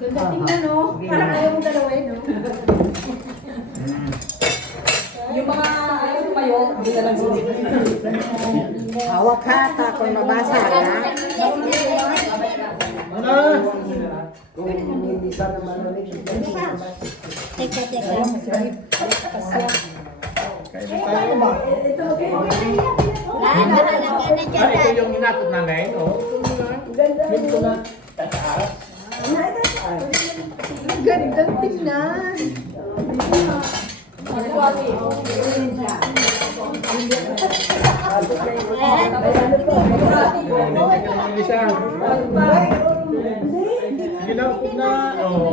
Ganda tingnan, no? Parang ayaw mong dalawin, no? Yung mga ayaw tumayo, hindi na lang sila. Hawak ha, takong mabasa ha. Teka. Lahat na halagyan na dyan. Ito yung inakot namin, oh. Dito na. Tataas. Gandang tingnan. Ginakot na. Oh.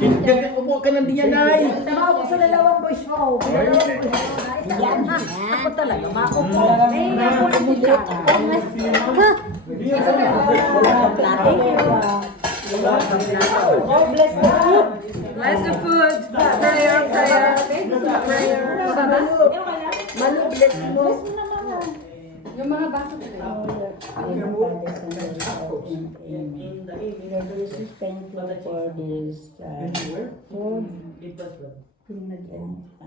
Sinigyan upo ka ng diyan, Nay. Tumawag sa dalawang boys mo. Yan ha. Ako talaga, makupo. May nakulang dito. Oh, bless the food. Bless the food. Prayer. Manu, bless mo. Yung mga baso nila. Thank you for this food.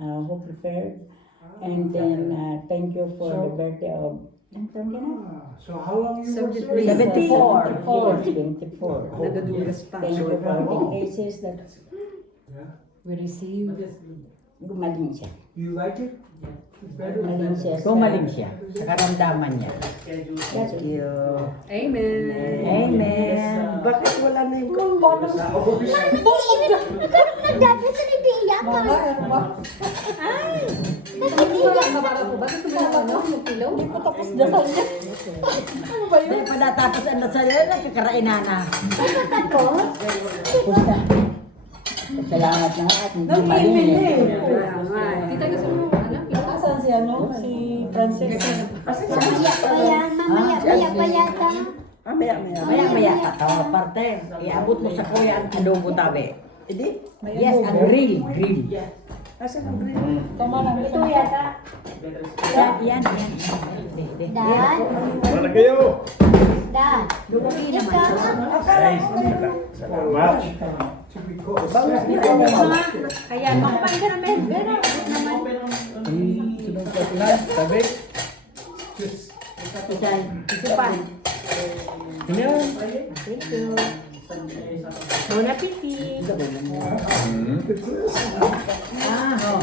Who prepared. And then thank you for the birthday of So how long you were 74. Nagadugas pa. Thank you for the graces that We receive. gumaling siya. You like it? It's better. Gumaling siya. Gumaling siya sa karamdaman niya. Thank you. Amen. Amen. Bakit wala na yung Dapat sa nag-iiyak ka. Ay! Mababa po ba? Gusto mo naman, no? Yung pillow? Hindi po tapos dasal niya. Ano ba yun? Hindi pa natapos ang nasa yan, nagkakaraina na. Tapos? Pusta. Salamat na at gumaling eh. Tita, gusto mo, alam? Asan si ano? Si Francis. Mamaya pa yan. Mamaya pa yata. Maya tatawa parte. Iabot mo sa kuya ang adobo tabi. Hindi? Yes, ang grill. Asan ang grill? Ito yata. Yan. Dad? Wala kayo. Dad? Lugi naman. Salamat. Bangus ni Tama. Kaya, makapain ka namin. Pero, Sabi. Ito pa. Yan. Thank you. Bon appetit.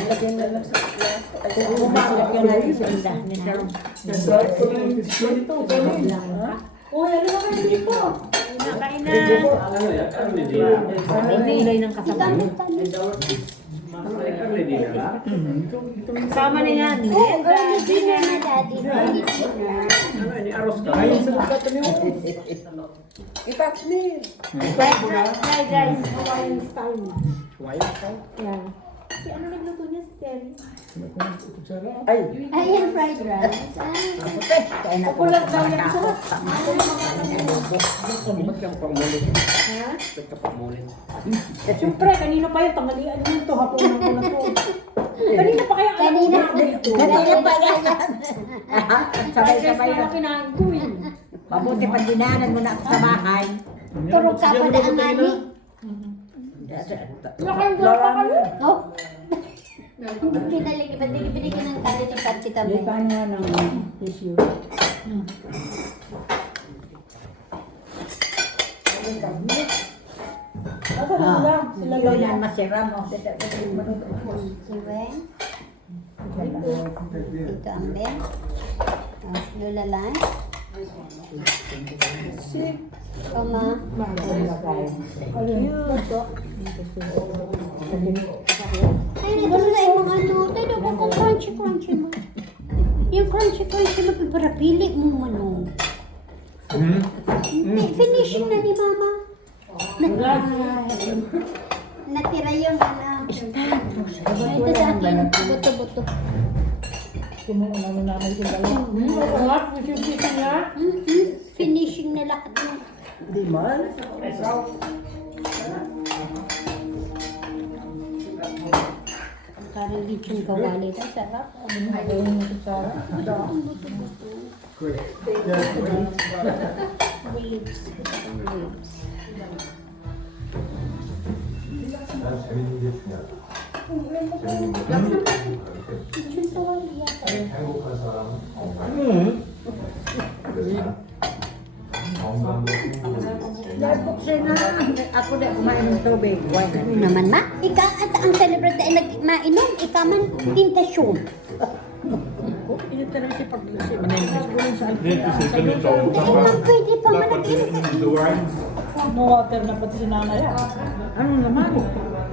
Lagyan na lang sa lagyan natin sa indah. uy, ano ba kayo dito? Kain na. Nilay ng kasama. Sama na yan. Early dinner na, Daddy. Early dinner. Ayun sa lupa kami. Fried rice. Hawaiian style. Yeah. Si ano nagluto niya? Si Terry? Ayan, fried rice. Kain na po. Kulang daw yan sa Siyempre, kanina pa yan, tanghalian yun to, hapunan ko na to. Kanina pa kaya Kanina pa yan. Sabay-sabay na na. kinain ko eh. Mabuti pa dinanan mo na ako sa bahay. Turog ka pa na ang ani. Nakangga pa kami. Oh. Binigyan ng college yung party kami. nga ng tissue. Sila yan masira mo. Si Wen. Tito Amben. Lola Lan. Oma. Ay, nito sa imong ano. Tayo ko kung crunchy mo. Yung crunchy mo, para pili mo ano. Finishing na ni Mama. Natira yung ano. Ito sa akin. Buto-buto. Finishing na lahat mo. Di man. Parang lechon kawali. Ang sarap. Ribs. Ribs. Lechon kawali yata. Nagbuksay na. Ako na kumain ng tubig. Wine. Ano naman ma? Ika at ang celebrate ay nagmainom. Ika man intasyon. Ito talaga si pag-isip. Manayos ko lang sa Dito sa ganito. Ikaw pwede pa man Dapat nag-inom. the wine. No water na pati si nanay. Ano naman?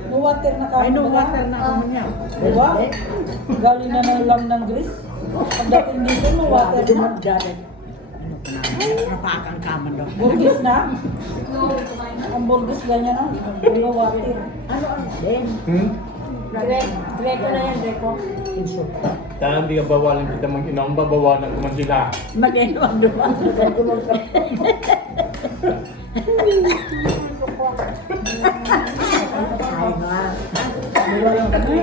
No water na Ay, kami. no water na ako niya. Diba? Galing na ng lang ng Greece. Pagdating dito, no water na. Dumagdagat. Ano pa na? Napakang kaman daw. Burgis na. Ang burgis ganyan na. No water. Ano ang din? Greco na yan, Greco. Insult. Tanang di ka bawalan kita mag-inom, babawalan ko man sila. Mag-eno ang duman. Ay, nga. Niwalang kami.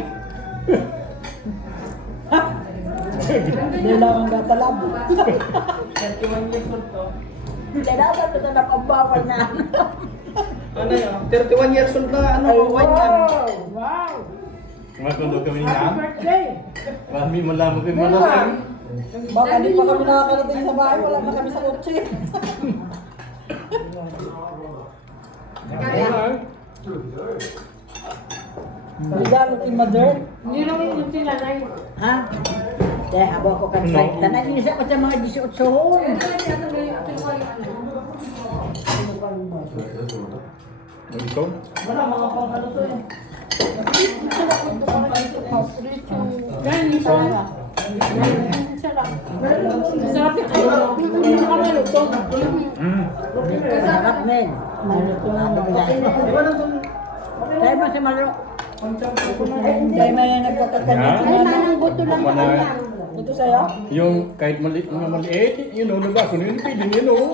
Nilalang gatalab. Dapat ito na pambawal na. Ano yun? 31 years old na, ano, wine yan. Wow! Mga kundo kami na. Birthday! Kami malaman ko yung malasang. Baka di pa kami nakakarating sa bahay, wala na kami sa kotse. Regalo kay mother. Ha? Dahil abo ko kan flight na. Nag-iisa ko sa mga 18. Ikaw? Wala mga pang ano to eh. Sarap men. Tayo mo si Malo. Dahil may nagkakakanit. Ay, manang buto lang Mana- ako lang. Ito sa'yo? Yung kahit maliit, mga maliit, yun o, nabasa na yun, pwede yun o.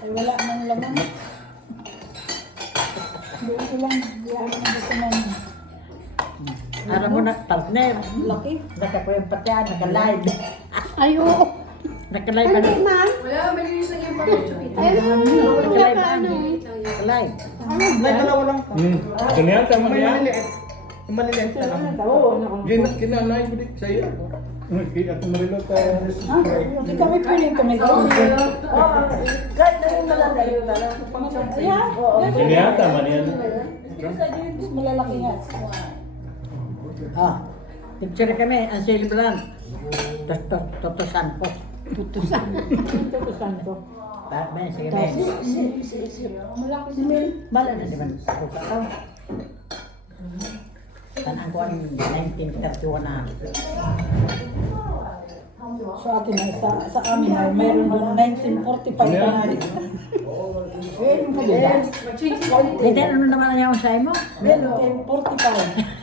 Ay wala nang laman. Doon ko lang. Diyan mo na gusto man. Aram mo na partner. Laki. Nakakuha pati yan, naka-live. Ay, oo. Naka-live Ano, ano? ma'am? Ay, wala ka ano. Naka-live. May dalawa lang. Ito na yan, tama na yan. Yung maliliit na lang. Kinanay ko di sa'yo. Kaya ito marilo ka. Hindi kami piling tumigaw. Kahit na yung malalayo na lang. Ayan. Ito na yan, tama na yan. Mas malalaki nga. Ah, picture kami, ang celebrant. Totosan po. Tutusan to. Ben, sige Ben. Mala na naman ako ka. Tanang ko ang 1931 na. Sa atin ay sa amin ay meron doon 1945 pa nga rin. Hindi, ano naman ang yung sa'yo mo? 1945.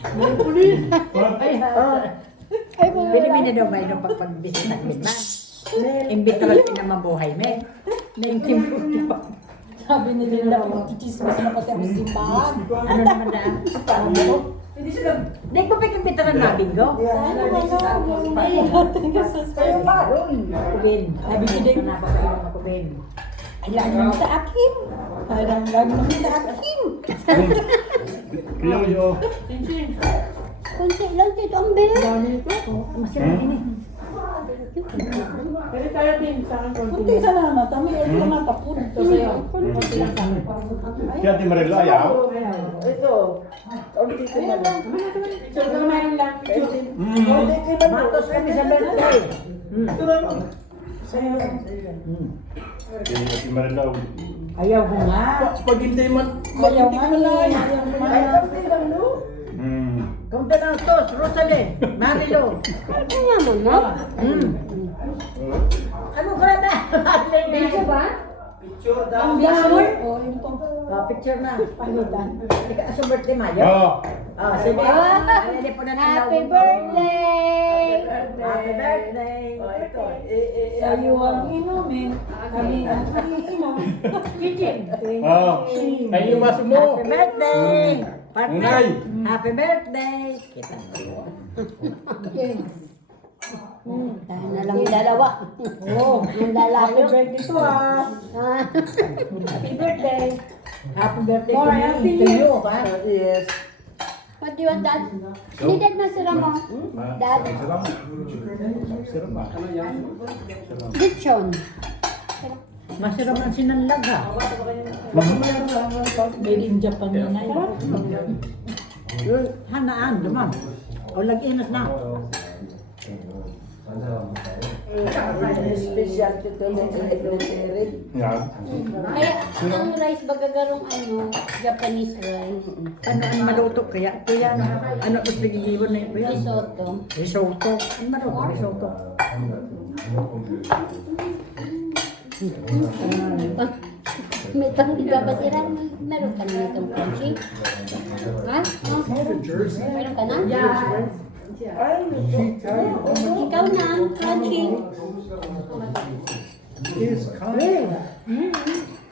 Ay, Pilipina daw ba yung pagpagbisita ng Bitman? Imbita lang din naman buhay, me. 1945. Sabi ni Linda, chismis na pati ang simbahan. Ano naman daan? Hindi ko pa imbita lang na bingo. Kubin. Ay, bibigyan na pa kayo ng kubin. Ay, lagi mo sa akin. Ay, lagi mo sa akin. Kaya yun. Kunti lang dito ang bed. Masarap ini. Kunti sa nana, tami ito na tapon. Kaya ati marilo ayaw. Matos kami sa birthday. Kaya ati marilo. Ayaw ko nga. Pag hindi man, Ayaw nga lang. Kung tanang tos, Rosalie, Marilo. Ano nga mama? Ano ka na? Dito ba? picture daw. Ang biyahe? Oh, yun to. Picture na. Panitan. Ika sa birthday Mayo. Oo. Ah, sige. Alili po na ng Happy birthday! Happy birthday. Sa iyo ang inumin, kami ang iinom. Kitchen. Oo. Ay, yung maso mo. Happy birthday. Partner, Unay! happy birthday! Kita mo. Tayo na lang dalawa. Oh, Yung lalayo. happy birthday to us. Happy birthday! Happy birthday More to happy me, to you, years. ha? Yes. What do you want, Dad? Hindi, Dad, masira mo. Dad, Sarap. Sarap ba? lechon. Masarap ang sinanlag, ha? Made in Japan yun ay. Hanaan, naman. O lag-inas na. Special to elementary. Yan. Kaya, ang rice bagagarong Japanese rice. Ano ang maluto kaya? Kaya ano ang pagigibon na ito yan? Risotto. Risotto. Ang maluto, risotto. May itong ibabasiran. Meron ka na itong crunchy? Ha? Meron ka na? Ikaw na, crunchy.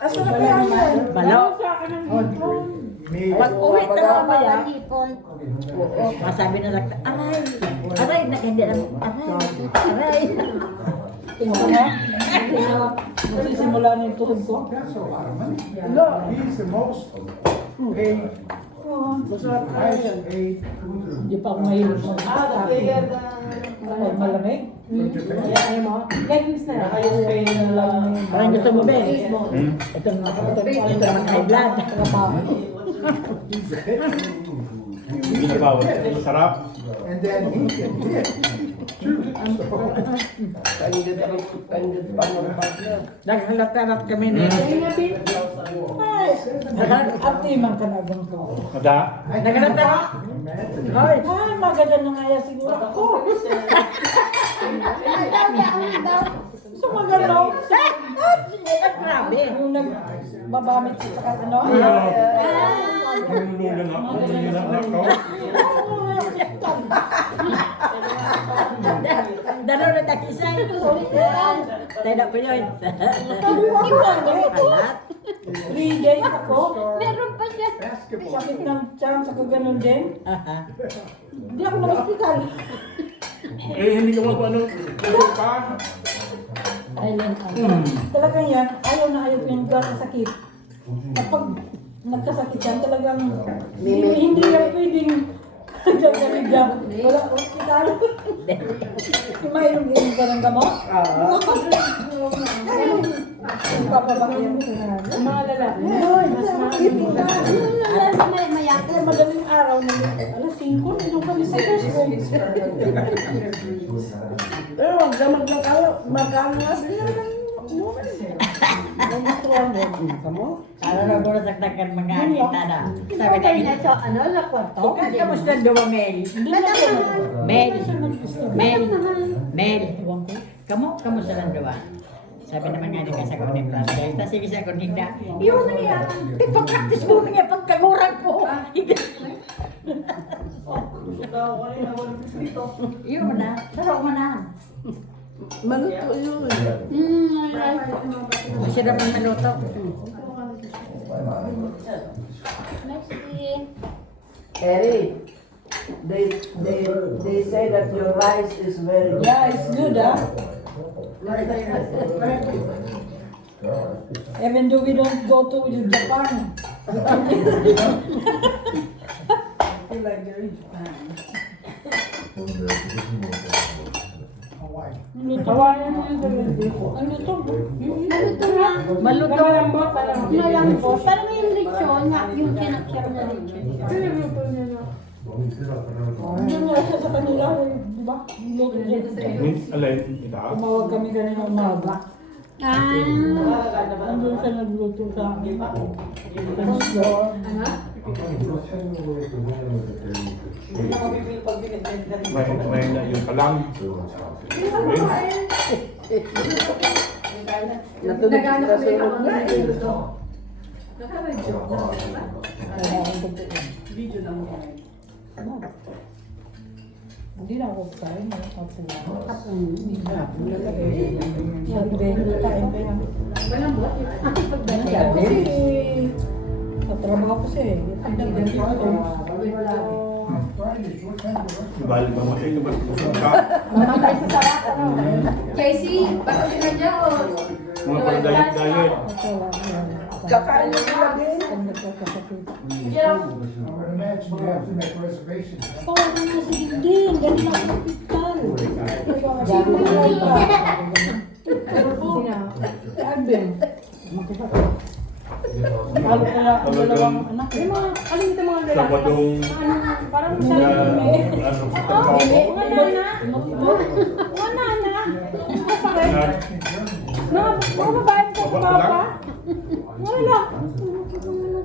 Asa na kaya yan? Balo. Pag-uwi na mamaya, Palipon. masabi na lang, aray, aray, na hindi na, aray, aray. Tingnan mo. Nasisimula na yung tuhod ko. He's the most paid. Masarap tayo yan. Hindi pa ako mahilig mag-stocking. Pag malamig. Ayaw mo? Leggings na yan. Ayos kayo na lang. Parang gusto mo, be? Ito naman high blood. Ginagawa. Masarap. And then he can get. Candid pa ng partner. Naghalat-halat kami na. Ate, man ka na bang ko. Mada? Naghalat-halat. Hoy, Ay, maganda na nga yan siguro ako. Gusto maganda. grabe. Yung nagbabamit sa ano. Nululugan ako. Nululugan ako. Daro na takisay. Tayo na po yun. Halat. 3 days ako. Meron pa siya. Sakit ng tiyan, saka ganun din. Aha. Hindi ako na-hospital. Hindi ko ano. Pa. Island Talagang yan, ayaw na ayaw ko yung sakit. Kapag nagkasakit yan, talagang hindi yan pwedeng gagawin. Wala hospital. Mayroon din ka ng gamot? Papabakyan ko na. Mga lalaki. Mayakit. Madaling araw na alas 5, nandun kami sa Costco. Pero wag naman lang kayo. Magkano nga sila ng Ano na mo nasaktakan mga kita na. Sabi na Okay na sa sa kwarto. ikaw kamusta daw Mel? Mel. Mel. Mel. Kamusta lang daw? Sabi naman nga nila sa kong ni Francis. Tapos sige sa kong higda. Iyon na niya. Pag-practice mo niya pagkaguran ko. Iyon mo na. Taro mo na. maluto yun. Siya naman maluto. Merci. Eric, they say that your rice is very good. Yeah, it's good, Even though we don't go to Japan. I feel like they're in Japan. Hawaiian yun sa dito. Ano to? Maluto na. Maluto. Malambot, parang Malambot. Parang yung lechon, yung kinaksyap na lechon. Hindi nga siya sa kanila, di ba? Luto dito. Alay, ita. Tumawag kami kanina umaga. Andun siya nagluto sa store. May na yun ka lang. Natulog ka sa loob na eh. Hindi na ako kain. Siyempre, kain pa yan. Kasi Nagtatrabaho ko siya eh. Hindi ganito ako. Bali ba mo ito? Ba't kusog ka? Mamatay sa sarap, ano? Casey, basta ka dyan o? Mga pang diet. Kakain mo sila din. Pag nagkakasakit. Yan. Oo, ano na si Dindin. Ganun ako sa hospital. Sabi ko lang ba? Si Alvin. Halo kaya ang dalawang anak. May mga, alin ito mga lalaki? Sabadong Parang na siya may... ano sa trabaho. Wala na. Wala na. Mga babae ko pa. Wala. Wala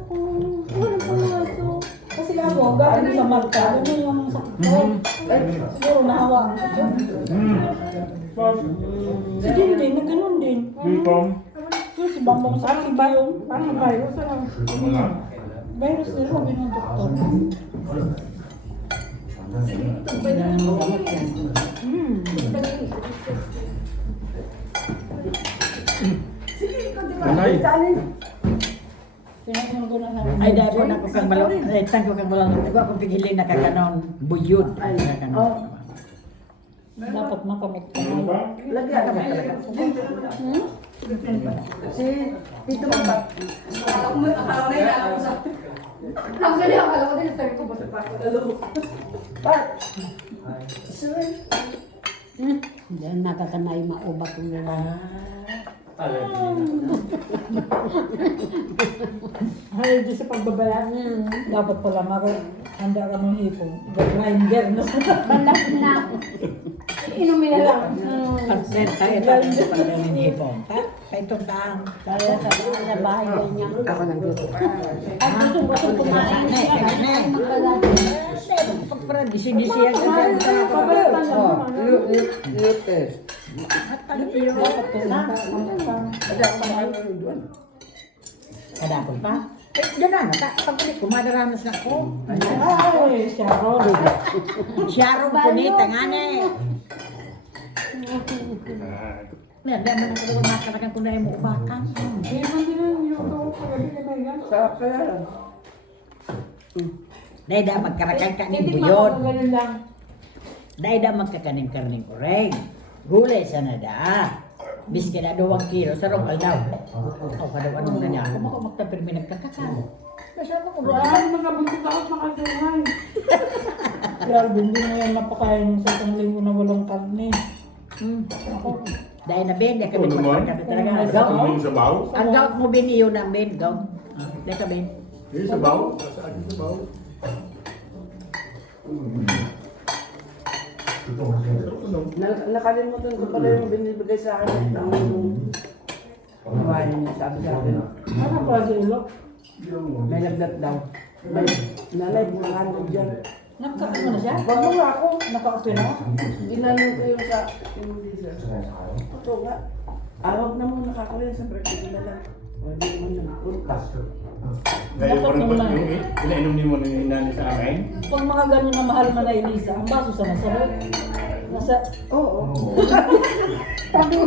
po na ito. Kasi ako, gaano sa marka, ano yung sakit ko. Siguro nahawa ko. Si Dindin, na ganun din. Yung si Bambang sa akin ba yung parang virus ano? Virus na sabi ng doktor. Kanay. Pinagyan ko na lang. Ay, dahil po na ko kang balon. Ay, tangko kang balon. Ito ako pigilin na kaganon. Buyod. Ay, kaganon. Dapat makamot ka. Lagyan ka ba talaga? Si Tito Mata. Akala ko na yun ako sa... Actually, akala ko din sabi ko basta pa. Pat. Sir. Diyan nakakamay maubak ng lalaki. Ay, di sa pagbabala. Dapat pala mako. Handa ka ng hipon. Grinder na sa Balak na. inumin na lang. Pagsen, tayo tayo sa pagdamin hipon. Kaya itong taang. Kaya sa bahay niya. Ako nagluto. At gusto ko sa kumain siya. Kaya maglalaki. Pagpara, disi-disi yan. Lutes. Kadapon pa. Eh, dyan na, pagbalik ko, madaranas na ako. Ay, Sharon. Siyarong punita nga na eh. Ngayon, dahil man ang kalawang makalakan ko na yung umakan. Hindi man din yung yuto ko kagabi na may gan. Sarap kaya lang. Dahil dahil magkarakan ka ng Titikman buyon. ko ganun lang. Dahil dahil magkakaning karning kureng. Gulay sa nada. Biski na 2 kilo, sa rokal daw. O ka daw anong na niya. Ako makamagtapir may nagkakakan. Kasi ako kung Ay, magkabuntot ako sa makasuhan. Grabe, hindi mo yan napakain sa isang linggo na walang karne. dahil na Ben, dahil kami Oo naman. magkakakan talaga. Oo. Gout. Yung sabaw? Ang gout mo Ben, yun ang Ben, gout. Dahil ka Ben. Yung sabaw? Saan yung sabaw? Nakalimutan ko pala yung binibigay sa akin ng kawain niya. Sabi sa akin, Ano pa si Ilok? may lagnat daw. May nanay, bumangan ko dyan. Nagka-ano na siya? Wag mo nga ako. Naka-opera? Ginanong ko yung sa freezer. Ito nga. Awag na mo nakakulit sa birthday ko na lang. O di mo nagpunta. Ngayon ko rin ba yung pinainom niyo mo ng inani sa akin? Pag mga ganun na mahal man na Elisa, ang baso sa nasarap. Nasa... Oo. Sabi mo,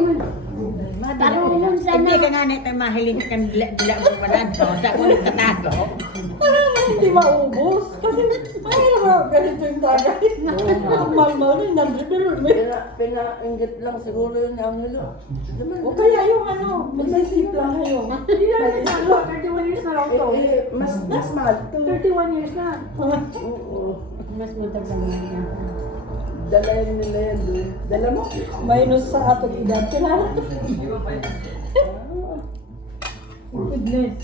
Marunong sana. Hindi ka nga nito mahilig kang dila mo manan ko. Sa ako nagtatago. Parang hindi maubos. Kasi mahirap na ganito yung tagay. Ang mahal-mahal na yung nandribirul. Pinainggit lang siguro yun ang nilo. O kaya yung ano, magsisip lang kayo. Hindi na rin ako. 31 years na lang to. Mas mahal. 31 years na. Oo. Mas matagal na niya. Dalayan nila yan doon. Dala mo? Minus sa atong edad. Kailangan. Goodness.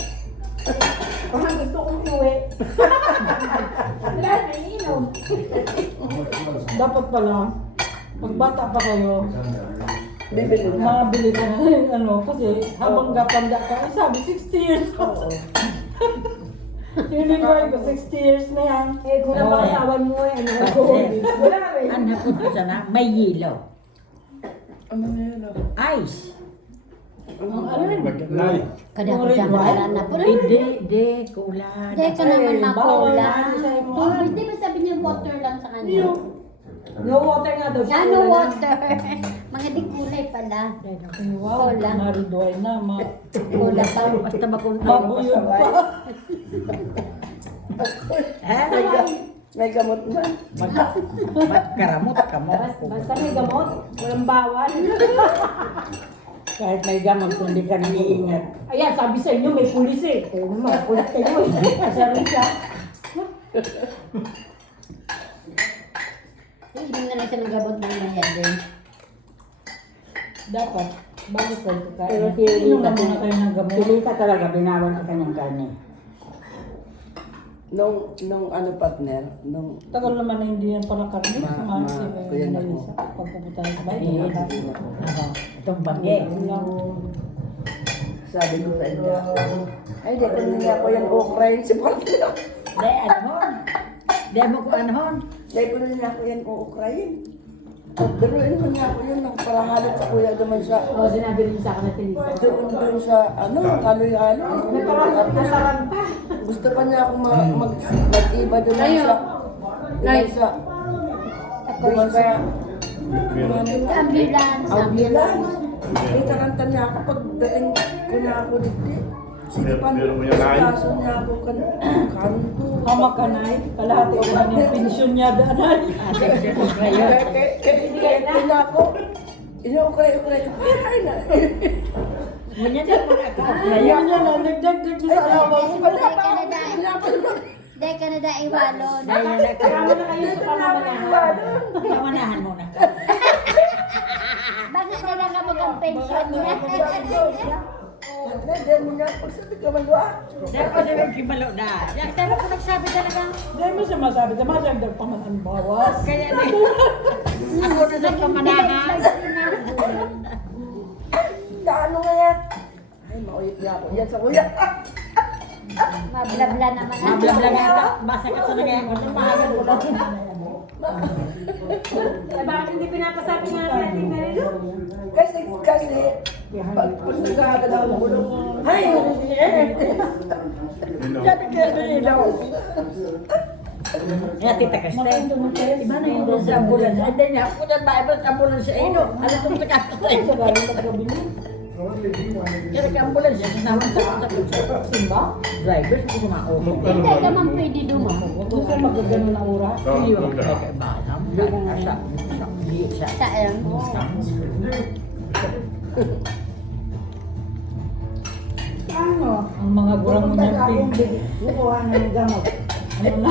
Parang gusto kong iuwi. Wala na, inom. Dapat pala, pag bata pa kayo, Bibili na. mabili ka na yung ano, kasi habang gapanda ka, sabi 60 years old. Sinigay ko, 60 years na yan. Eh, kung napakasawan mo eh, ano ko. Wala ka eh. Ang napunto sana, may yelo. Ano na yun? Ice. Ano yun? Nay. Kada ko dyan wala na po. Hindi, kulan. Hindi ka naman Bawal makula. na sa imo. Tubig, di ba sabi niya water lang sa kanya? No water nga daw siya. Ano water? Mga di kulay pala. Wow, Wala. naridoy na. Wala pa. Basta mapunta. Mabuyod pa. May gamot na. Magkaramot ka mo. Basta may gamot, walang bawal. Kahit may gamot, kung hindi ka nag-iingat. Ayan, sabi sa inyo, may pulis eh. Kayo naman, pulis kayo eh. Sabi siya. Hindi na lang siya magabot ng mayan din. Dapat, bago ko Pero kain. si Inom na Rita, muna kayo ng gamot. si Rita talaga, binawan ka kanyang karne. Nung ano partner, nung Tagal naman na hindi yan pala karne. Ma- Sumali si kuya na Melissa. Pagpupunta sa bahay. Hindi. Itong bagay. sabi ko sa inyo, ay di ko niya ako yung ukrain si partner. Di, anhon. Di mo ko anhon. Di ko niya ako yung ukrain. Daruin mo niya ako yun, nagparahalat sa kuya naman sa, Oo, sinabi rin sa akin na Tilisa. doon sa, ano, haloy-haloy. Tapos, gusto pa niya ako mag-iba doon sa, doon sa, Ambulance. ambulance. May taranta niya ako pagdating ko na ako dito. Sige pa, kaso niya ako kanto. Mama kanay, kalahati ko na yung pensyon niya danay. Kaya na ako. Ino-ukray-ukray ko. Ay na. Ganyan na mo na ka. Ayun niya na, nagdagdag sa alawa. Dahil ka na dahil walo. Ganyan na ka. Kasama na kayo sa pamamanahan. Pamanahan mo na ka. Bakit na lang ka ang pension niya? Diyan mo niya, pagsabi ka malwa. Di ko sabi yung kimalo na. Pero kung nagsabi talaga, Dahil mo siya masabi, madagdag pa man ang bawas. Kaya na. Ako na sa pamanahan. Ano nga yan? Ay, mauyit niya ako. Yan sa kuya. mablabla naman ang Mablabla nga ka. Basa ka sa nangyayang. Ano mahagal mo lang. Ay, bakit hindi pinapasabi nga kaya Ate Marilo? Kasi, pag nag-aagad ako ng ulo. Ay, Yan ang kaya na ilaw. Kaya tita Kriste. Iba na yun sa ambulance. Ay, din niya. Ako dyan ba? Iba sa ambulance sa ino. Alam ko sa kapatay. Kaya ka ambulance. Yan naman sa Simba? driver. Hindi ko makuha. Hindi ka man pwede dumaan. Huwag siya magagano na oras. Hindi ko kaibahan. Hindi siya. Saan? Ano? Ang mga gurang mo niyang pink. kukuha ng gamot. Ano na?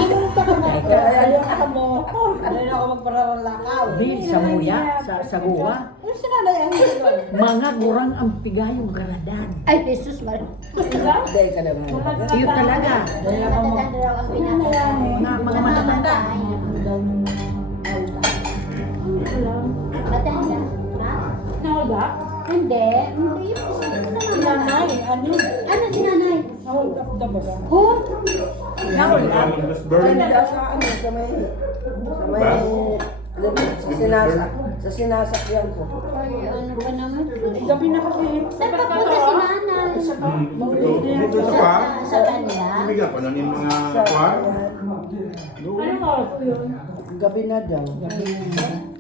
Kaya mo. Dahil ako magparalakaw. Hindi, sa muya, sa guwa. Ano sinanay ang gano'n? Mga gurang ang pigayong galadan. Ay, Jesus, wala. Hindi ka naman. Iyo talaga. Dahil ako Matatanda raw ang pinapakain. Mga matatanda. Matanda. Ha? Naulga? Hindi. Hindi. Sinanay, ano? Ano si nanay? Hold up the baba. Ho? Sa ano, sa may, sa sinasakyan ko. Ay, ano ba naman? Gabi na kasi. Saan ka punta si nanay? Dito pa, Sa kanila? bibigyan pa ng mga kwan. Anong oras po yun? Gabi na daw.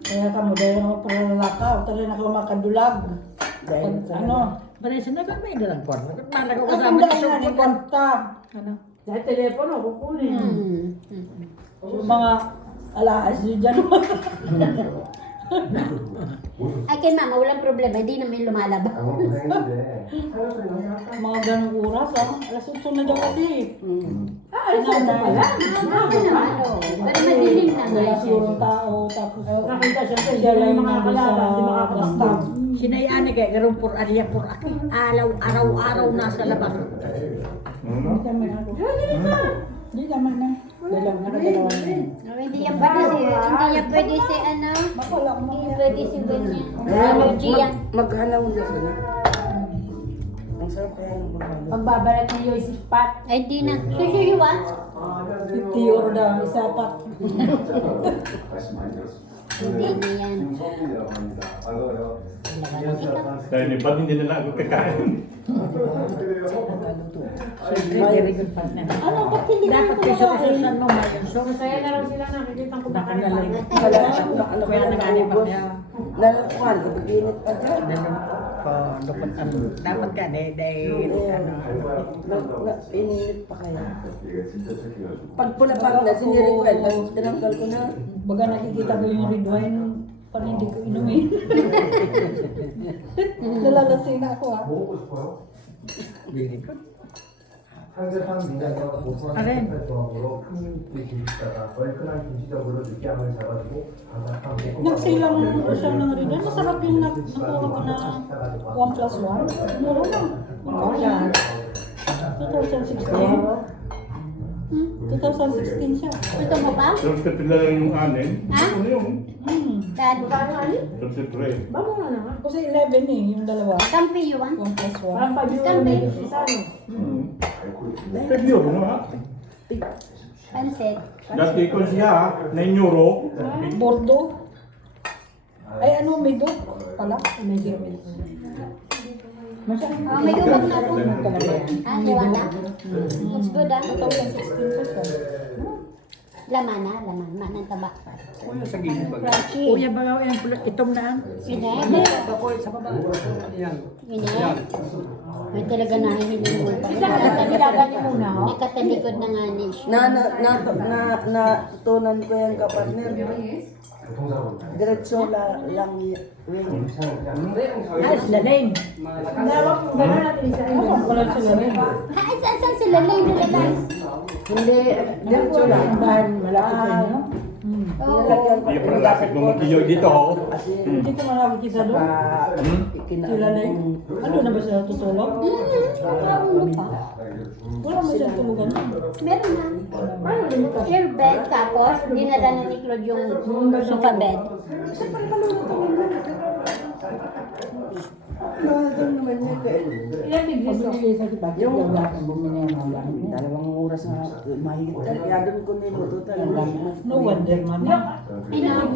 Kaya ka mo dahil ako paralakaw. Talaga ako makadulag. Dahil sa Ano? Parece na ba may dalang kwarto? Bakit man ako Ang kasama dahil sa nga ni sungkot? konta. Dahil telepono, kukunin. Yung mga alaas yun dyan. Ay, kay mama, walang problema. Hindi namin lumalabas. Mga ganong oras ah. Alas 8 na daw kasi. Alas na pala. Ano naman, oh. Pero madilim na Wala nga. sigurong tao. Tapos Nakita siya siya lang yung mga nandun kalaban, di sa makakatakbo. basta. Sinayani kay garong pur ariya pur aki. Araw-araw nasa labas. Hindi naman ako. Hindi naman na. Dalang na dalawa na yun. Oh, hindi yan pwede si ano. Bakala ko Hindi pwede si ganyan. Allergy yan. Maghanaw na sila. Ang sarap kaya ng pagkain. Pagbabalat niyo yung sispat. Ay, di na. Susuyuan? 50 euro daw ang isa pa. Hindi niya yan. Dahil iba hindi nila ako kakain. Siyempre, very good partner. Ano, ba't hindi Dapat naman kayo kumakain? susunod mo, may yung sauce. Masaya na lang sila nakikita ko Baka baka na lang. Wala na Kaya nag-anip pa kaya. Nalakuan, init pa dyan. Dapat ka, Ininit pa kaya. Pag pula-pag na, sinirequel, tapos tinanggal ko na. Baga nakikita ko yung red wine, parang hindi ko inumin. Nalalasing na ako ah. Very good. 상대방 민간사가 보수한 아멘. 플랫폼으로 비키시다가 얼큰한 김치적으로 느끼함을 잡아주고 바삭한 Nagsilang siya ng red wine. Masarap yung nakuha ko na 1+1. Mura lang. Kaya, 2016. 2016 siya. Gusto mo pa? Tapos kapila lang yung anin. Ha? Ano yung? Dad, Tapos yung tray. Babo na naman. Kasi 11 eh, yung dalawa. kampi you want? 1+1. Parang pag yung Kampi. isa no. Pwede yun, no ha? Pansit. Dati ko siya, 9 euro. Bordeaux. Ay ano, Medo pala. Medo. Oh, may gubag na po. Ah, hiwa na? Looks good ah. 2016 pa siya. Laman na, laman. Manang taba. Kuya sa gilid pag. Crunchy. kuya ba yung itom na? Hindi. Ako sa baba. Yan. Hindi. May talaga nahihiling mo. Isa ka lang nilagan niyo muna. oh. Nakatalikod na nga ni siya. Natutunan ko yung kapartner. Diretso lang wing. Ayos, lalim. Dawak mo gano'n natin isa. Ano pala sila rin? Ay, saan sila lang nilalay? Hindi, diretso lang. Bahan, malapit sa inyo. Nilagyan ko. Hindi pa lapit mo magkiyo dito. Hindi ko man nakikita doon. Sila rin. Ano na ba sila tutulog? Wala mo siyang tulugan. Meron na. Share bed, tapos dinala na ni Claude yung sofa bed. Nandun naman niya kaya. Ilan degrees oh? Pabili sa kita. Yung- bumili ng ulam. Dalawang oras na mahigit. Kaya doon ko niluto talaga. No wonder man.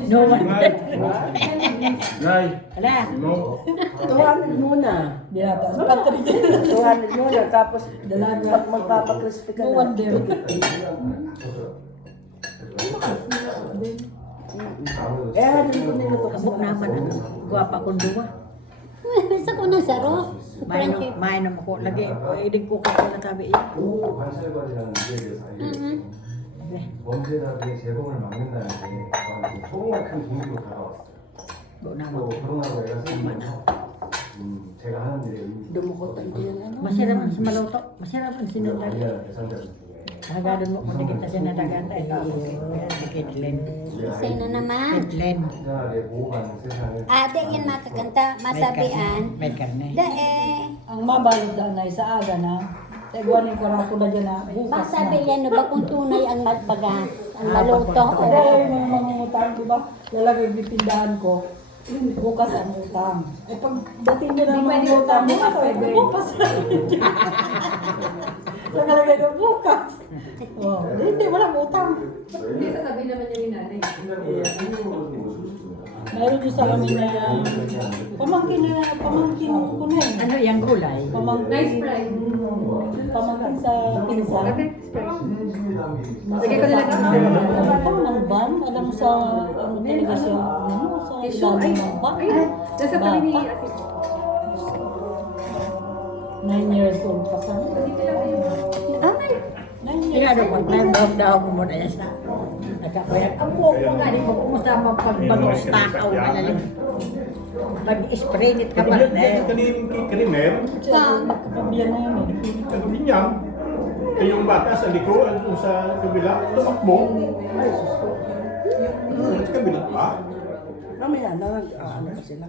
No one. Nay, Ala, no? 200 muna. Dinataas. Patrick. 200 muna. Tapos Dalaga. pag magpapakrispy ka No na. wonder. Eh, doon ko niluto kasi kabuk naman ang guwapa kong duwa. Basta ko ng saro. Crunchy. Mainom ako lagi. Idig ko ko na tabi iya. 관찰관이라는 문제에 대해서 범죄자들의 재범을 막는다는 게 정말 큰 동기로 다가왔어요. Do naman. 또 결혼하고 애가 생기면 제가 하는 일에 Dumukutan ko yun. Ano? Masarap ang maluto. Masarap ang sinundag. 관리하는 대상자들 중에 Hagadan mo kung nakita siya na dagat ay Caitlyn. Isay na naman. Caitlyn. 피자를 보호하는 세상을 Ate, yan makakanta. Masabian. May karne. Dae. Ang mabalod na sa aga na. Tagwanin ko na pula dyan na bukas na. Masabi yan, no ba kung tunay ang magbagas, ang maluto. Kaya yung mga utang, di ba? Lalagay yung tindahan ko. Bukas ang utang. Eh pag dating nyo ng mga utang, bukas na. Nakalagay ko bukas. Oh, hindi, walang utang. Hindi sasabihin naman niya ni nanay. Mayroon doon sa amin na pamangkin ko na eh. Ano yung gulay? Nice fry. Pamangkin sa pinsa. Sige ko nila Alam ng van, alam mo sa ano talaga siya, ano, sa ilalim ng van. Nasa tabi ni Bata. 9 years old pa sa Ay, 9 years Sigado old. pag nag-drop daw mo muna yan sa nagkakuyak. Ang buhok ko nga, di ko kumusama pagbagos takaw ka na lang. Pag-spray nit ka pa rin eh. Kanin krimer, Magkakabiyan na yun eh. kagabi niya. Eh yung bata sa likod, sa kabila, tumakbo. Sa kabila pa. Mamaya, ano pa sila.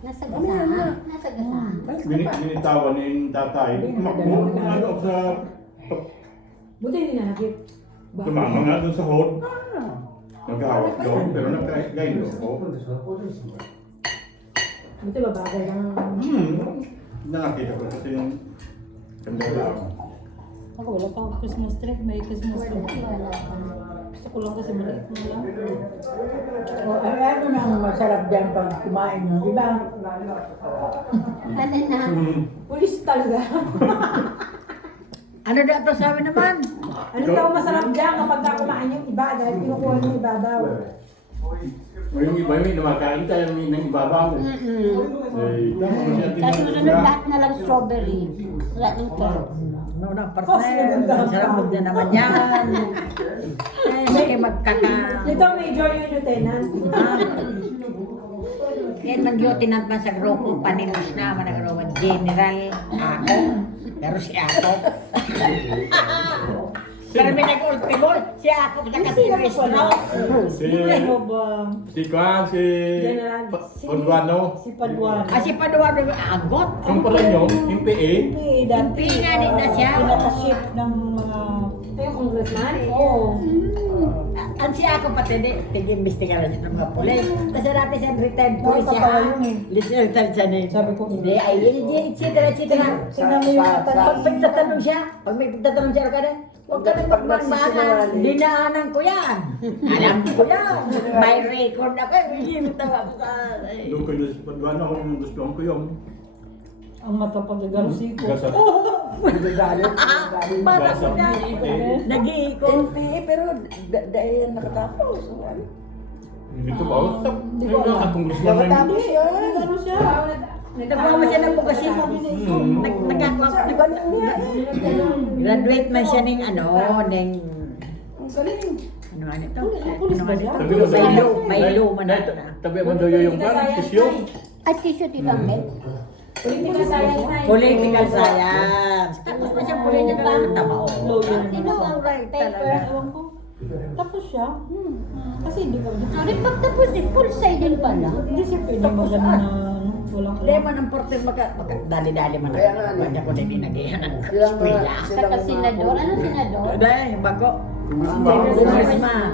nasa gasa. Nasa gasa. Binitawan ni yung tatay. Tumakbo. Ano sa... Buti hindi nakakit. Tumama nga doon sa hood. Naghahawak doon, pero nagkain doon ko. Buti babagay lang. Nakakita ko kasi yung kandila. Ako wala pa Christmas tree, may Christmas tree. Wala pa. gusto ko lang kasi maliit mo lang. O, ano na ang masarap dyan pag kumain mo, di ba? Ano na? Pulis talaga. Ano na ito sabi naman? Ano daw masarap dyan kapag kumain yung iba dahil kinukuha yung iba daw. Yung iba yung namakain tayo ng ibabaw. Eh, tama mo siya Tapos susunod lahat na lang strawberry. Wala nang carrot. No, partner, sarap mo na naman yan. Eh, sige magkaka... Ito major yung lieutenant. Yan mag-lieutenant man sa grupo, panilos na, managaroon general, ako. Pero si ako. Pero may nag-ultimol, si ako, nakasipis na. Si Kwan, si General, Paduano. Si Paduano. Si Paduano agot. Yung pala nyo, yung PA. Dati. Pinanit na siya. Pinaka-ship ng mga... Ito yung congressman? Oo. Ang siya ako pati, tig-imbestigaran niya ng mga pulis. Kasi dati siya retired police siya. totoo yun eh. Retired siya na. Sabi ko, Hindi, ay, etc. Tingnan mo yung Pag magtatanong siya, huwag ka nang magmagmanan. Dinaanan ko yan. Alam ko yan. May record ako. Hindi mo tawag sa... Doon kayo si Paduano, yung gusto ko yung ang matapag-galusiko. gasap. Para ko na. Nag-iikot. NPA pero dahil yan nakatapos. So, ano? Hindi ko ba? Yung nakatunggulisman na Nakatapos yun. yan. Ano siya? Nagkakuha mo siya ng bukasyon. Nagkakuha. Sa iba lang niya eh. Graduate man siya ng ano, ng... Ang galing. Ano nga nito? Pulis Ano ba nga siya? nito? May low man na. Tabi mo daw yung kan, sisyo. At tissue, Tita Mel. Political science na. Political science. Tapos pa siya political science. Tama o. Sino ang Right paper? talaga. Ewan ko. Tapos siya. Kasi hindi ko. Sorry, pagtapos din, full side din pala. Hindi siya pwede mo ganun na walang Hindi man ang porter dali-dali man. Kaya nga, ano? Ba't ako din inagihan ng Sila eskwela. nga, Saka senador. Ano senador? Dahil, bago. Congressman. Congressman.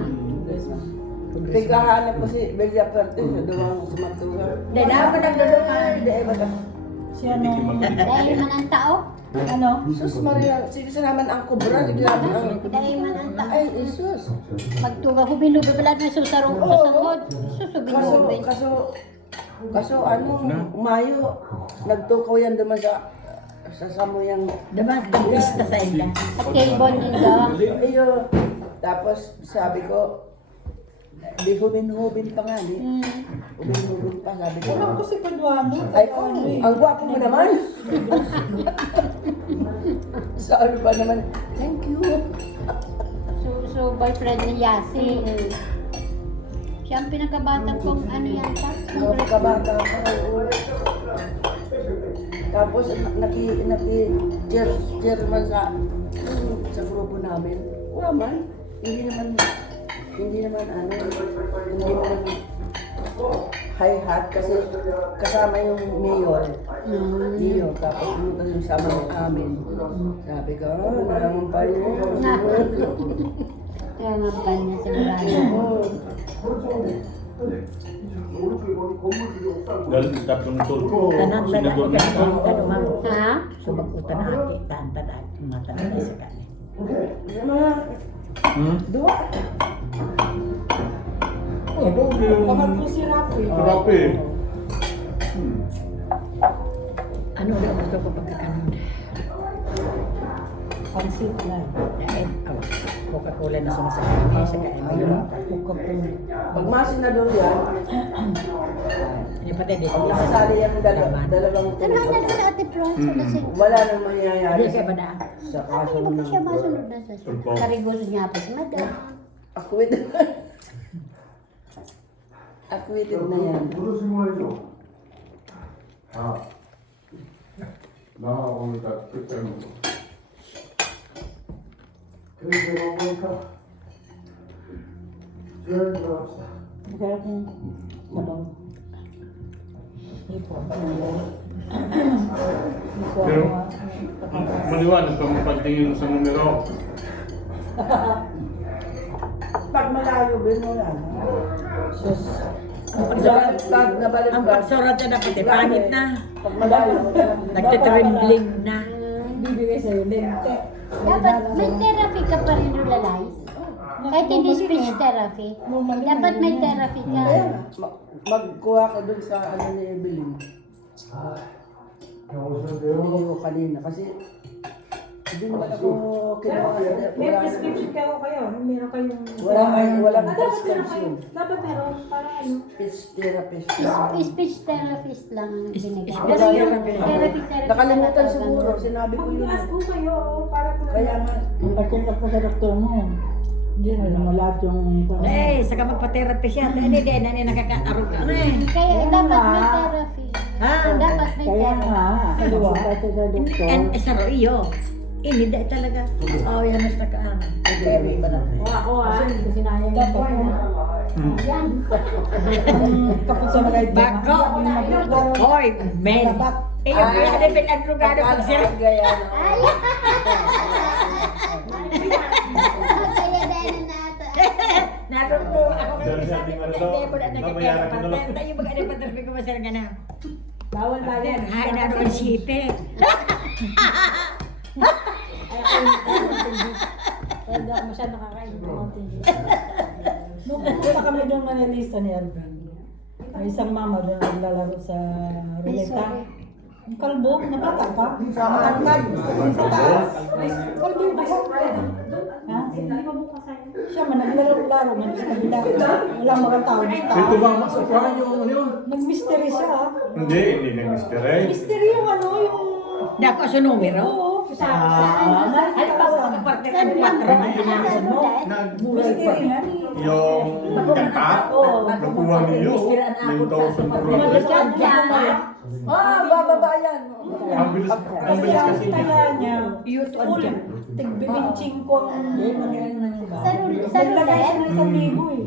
Tiglahanap ko si Belia Pertes, doon ang sumatuhan. Hindi, dapat nagdadungan. si ano. Dahil man ang tao. Ano? Sus Maria, sige sa naman ang kubra, bigla mo ang... Dahil man ang tao. Ay, Isus. Pagtuga, hubin-hubin pala na susarong kasangod. Susubin-hubin. Kaso ano, Mayo, nagtukaw yan naman sa samoyang... Diba, tagista sa ila. At kay Bon din ka. Iyo, tapos sabi ko, di hubin-hubin pa nga, di. Hubin-hubin pa, sabi ko. Alam ko si Paduano. Ay, ang gwapo mo naman. Sabi ba naman, thank you. So, boyfriend ni Yasi. Siya ang pinakabata kong ano yata. Kabata ka. Tapos naki-chairman sa grupo namin. Wala man. Hindi naman high hat kasi kasama yung mayor. Mayor, tapos yung sama ng amin. Sabi ko, naman pa yun. Kaya nga pa niya sigurado. Galing sa tapong tulpo. Tanan ba na Sinagod na ito. tanungan. Ha? Sumagutan na ati, tahan-tahan. Mga tanong sa kanya. Dua. Ano yung... Pangatlo si Rafi. Rapi. Ano na gusto ko pagkakanon? Pansit na. Dahil, Coca-Cola na sumasakit sa Emilio. Pag masinador yan, Hindi pa tayo dito. nakasali yan dalawang Ano na sa Ate Florence? Kasi wala nang mangyayari Hindi ka ba na? sa ano kaso ba ng siya masunod na sa siya? Karigoso niya pa si Madam. acquitted. Acquitted na yan. Magkaya kung sabang. Ipo. Pero, maliwanag pa mo pagtingin sa numero. Pag malayo, bin mo yan. Sus. Pag nabalik Ang ba? pagsurat na dapat eh, pangit na. Pag malayo, Nagtitrembling na. Bibigay sa'yo lente. Dapat may therapy ka pa rin, Lulalay. Kahit hindi speech therapy. Dapat may therapy ka. Kaya nga, magkuha ka dun sa ano ni Evelyn. Bigay ko kanina kasi hindi naman ako kinuha. May prescription kayo. Meron kayong... Walang Dapat meron prescription. kayo. Dapat meron. Para ano. Speech therapist. Speech therapist lang ang binigay. Wala naman. Therapy. Nakalimutan siguro, sinabi ko yun. Mag-ask ko kayo. Para Kaya nga, Pag-check ka sa doktor mo. Hindi na naman lahat yung... Eh, saka magpa-therapy siya. Hindi, hindi nakaka-arog ka na eh. Kaya dapat may therapy. Ha? Dapat may Kaya therapy. nga, kaliwa ka sa doktor. And sa iyo. Hindi talaga. Oh, yan na sa kaan. Pero iba na. Ako sinayang dapat. Yan. Kapag sa mga Bako! Hoy, men! Eh, yung kaya na pinag-drogado pag sila. gaya na. Kaya dahil na ata. Naroon po ako Sabi kasi sa sabi ating ko ano na to, hindi mo na babayaran ko na lang. nagkakapatid. Tayo mag-ano patarbi ko masarang ka na. Bawal bayan. Ay, naroon sipe. Hindi ako masyado nakakain ng Mountain Dew. Nung pumunta kami doon manilista ni Alvin, may isang mama doon naglalaro sa ruleta. Ang kalbo, nakata pa. Sa angkad. Sa taas. Kalbo yung basa. Ha? Siya man, naglaro-laro man sa kabila. Walang mga tao sa taas. Ito ba masukran yung ano yun? Nag-mystery siya. Hindi na Mr. Ray. Mystery yung ano, yung... Dako sa numero. Oo. Ay, bago ka partner ang 4 ang hinahasan mo. Mystery nga ni... Yung kanta, nakuha niyo. Yung daw sa Bababa yan. Ang bilis kasi. Kaya niya, YouTube full. dyan. Tig-bilinching ko ang... Sa Naglagay siya roulette? ng 1,000 eh.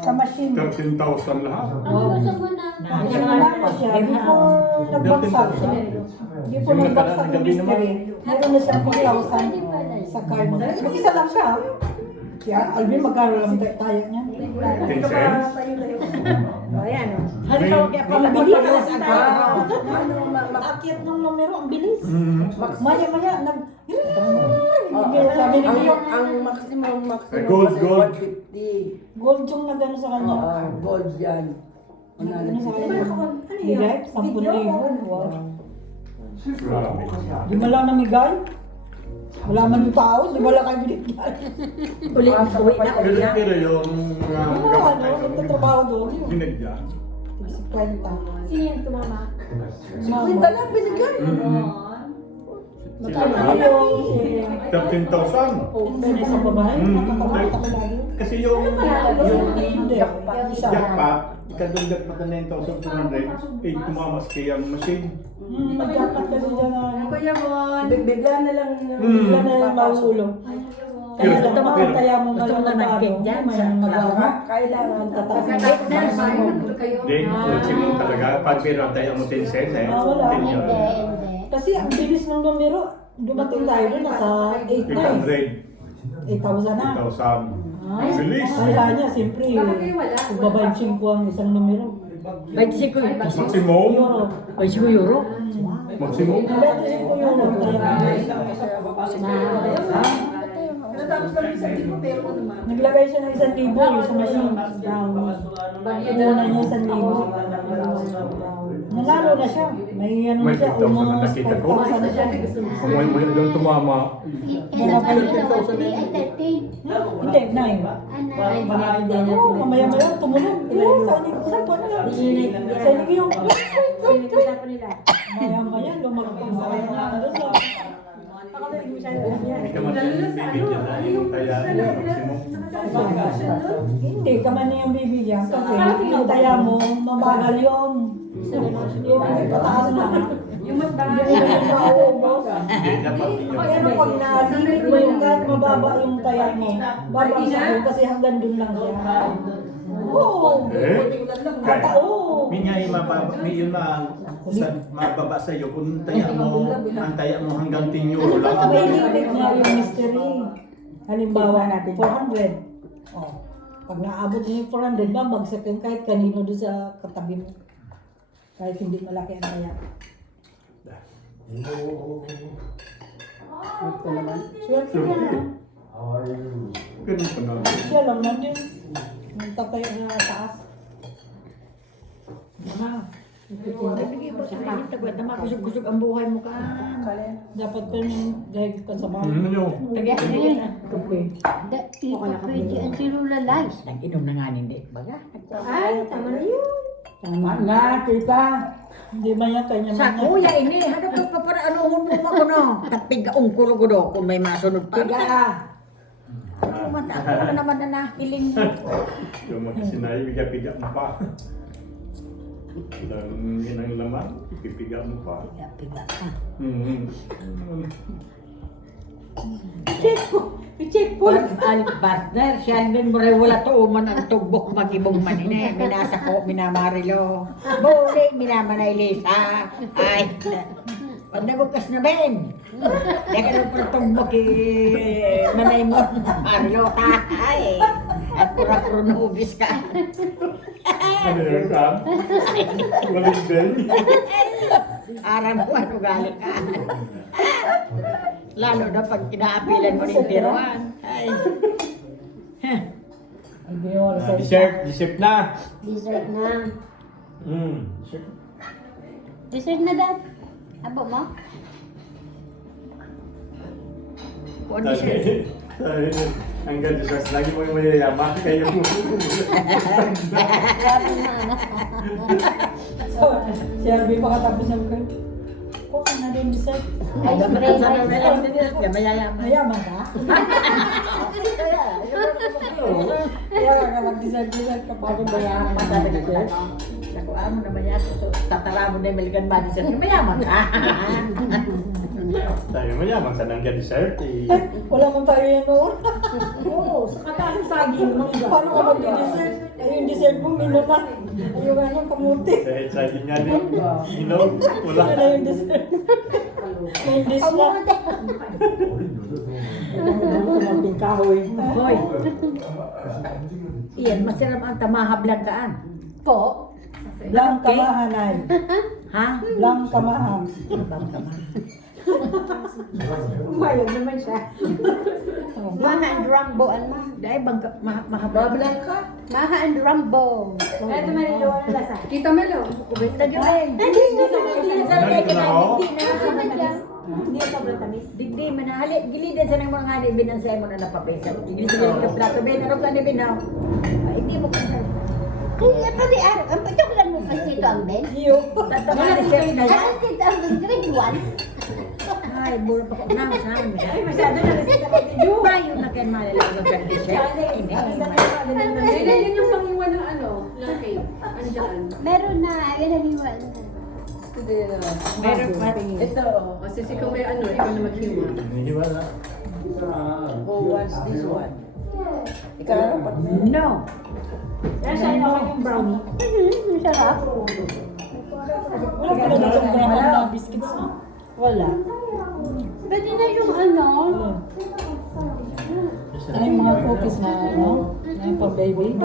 Sa machine. 13,000 lahat. Ang gusto mo na. Nagsimula na siya before nagbagsak siya. Before nagbagsak ng mystery, meron na siya 4,000 sa card. Mag-isa lang siya. Kaya Alvin, magkano lang tayo niya? 10 cents. O, yan. Halimbawa kaya pa Mabilis magpapagalas ang Maakyat ng numero, ang bilis. Mm. Maya-maya, sabi ni Leo, Ang maximum Gold, kasi gold. 150. gold yung nagano sa kanya. Gold yan. Ano sa kanya? Bigay? 10,000. Wow. Grabe. Di mo lang namigay? Wala man yung tao, di mo lang kayo binigyan. uwi na. Pero yung Ano, nagtatrabaho doon. binigyan. 50. Sino yung tumama? Kwenta lang binigay. Ano yung 13,000. na isang babae? Nakakawata ko lagi. Kasi yung Hindi, isa. jackpot, kadagdag pa na 9,200, eh tumamas kaya ang machine. Nag-jackpot kasi dyan na Bigla na lang. bigla na yung mauulo. Kaya lang Pero- kaya mo Gusto mo na malaman nag-cake dyan may sa magawa. Kailangan Tataas Kasi na. nag-sign kayo. Hindi, maximum talaga. Pag pero tayo mo 10 cents eh. Wala. 10 yun. Hindi. Kasi ang bilis ng numero, dumating tayo doon, nasa 8 na eh. 8,000 na. 8,000. Ang bilis. Kaya niya, siyempre, magbabanching ko ang isang numero. 25 ko. Maximum. Euro. 25 euro. Maximum. 25 ko euro. Naglagay siya ng 1,000 yung sa machine. Down. Una niya 1,000. Nanalo na siya. May ano May siya, 10,000 na almost nakita ko. 5,000 na siya. Kung may doon tumama, Kaya sabi sa 1 ay 13. Hindi, 9. Oo, mamaya-maya, tumunog. Oo, sa buwan na. Sa inig yung... Mamaya-maya, lumagpag sa kanya na doon sa... hindi ka bibigyan na yung taya mo. Maximum. Hindi ka man yung bibigyan kasi yung taya mo, mabagal yun. Yung pataas na. Yung mas bagal. Yung mauubos. Hindi, dapat Pero yun. pag nalimit mo yung kahit mababa yung taya mo, babagsak mo kasi hanggang dun lang siya. Oo. Eh? Oo. May nga yung mababa sa iyo kung ang taya mo hanggang 10 euro lang. May limit nga yung mystery. Halimbawa, 400. Oh. Pag naabot mo yung 400, babagsak yung kahit kanino doon sa katabi mo. Kahit hindi malaki ang taya. Swerte ka na. Ganun pa na. Siya lang nandun. Nagtatay na taas. Mama, bigay po sa kanya tagwat na makusog-kusog ang buhay mo ka. Dapat pa rin dahil ka sa bahay. Ano nyo? Tagay na. Hindi ka pwede ang sinulalize. Nag-inom na nga hindi. Baga, Ay, tama na yun. Tama na, tita. Hindi man yan kanya sa man yan. kuya ini, hanap ko pa para ano mo ako no. Tapigaong kulo ko do kung may masunod pa. Tiga. Ano man ako naman na nahiling mo. Yung magkasinay, piga-piga mo pa. Yun ang laman, pipiga mo pa. Piga ka. I-check po. Partner, siya din mo rin wala to man ang tugbok magibong manine. Minasa ko, minamarilo. Buli, minamanay Lisa. Ay, pag nagugas na Ben. Hindi ka nang tugbok manay mo. Marilo ka. Ay, at pura-pura nubis ka. Ano yun ka? Walang day. Aram ko, ano galit ka. Lalo na pag kinaapilan mo ng tiruan. Ay. Hindi mo wala sa Dessert na. Dessert na. Dessert. Dessert na, Dad. Abo mo? Kung ano siya. Hanggang dessert, lagi mo yung mayayaman. Kaya mo. So, si Arby pa katapos ng kayo. Kung ka na din dessert. Ay, spray, Sa ay, naman lang din yan, mayayaman. Mayaman ka? Kaya ka mag-dessert ka pa. Bakit mayaman pa talaga ko? Sa ko amo na mayaman. So, tatara mo na yung maligan ba di sa mayaman ka. Tayo mayaman sa nangga dessert. Wala man tayo yan noon. Oo, sa kataas saging mo. Paano ka mag-dessert? Ay, yung dessert mo, mino na. Ay, yung ano, kamuti. Dahil sa akin nga din. Ilaw. Wala. Wala yung dessert. May dish na. Kumunting kahoy. Hoy. Iyan, masarap ang tamahablang kaan. Po. Blang kamahanay. Ha? Blang kamahan. Bang tama. Umayag naman siya. Maha and Rambo, ano? Dahil bang mahablang ka? Maha and Rambo. Ito Marilo, ano lasa? Tita Melo. Kubenta dyan eh. Nandito na ako. Hindi sobrang tamis. Digdi, manahali. Gilidan sa nang mga nga ni binansay mo na napapesa. Digdi sa ka plato. Binaro ka ni binaw. Hindi mo ka siya. Kaya pati araw, ang patukulan mo pa Tito Ambel? Iyo. Tatama na siya na yan. Ano Tito Ambel? Grade 1? Ay, buro pa ko na sa amin. Ay, masyado na resita ko. Bayo na kayo malalagang kandisya. Hindi. Yan yung pangiwan ng ano, laki. Ano dyan? Meron na, pinag-iwan na. Meron pa. Ito, Kasi kung may ano, ikaw na maghiwa. Hinihiwa na. who wants this one? Ikaw na pag No. Kaya siya yung brownie. Ang sarap. Wala ka lang itong graham na biscuits mo. Wala. Pwede na yung ano. Ano yung mga cookies na ano? Na yung pa-baby?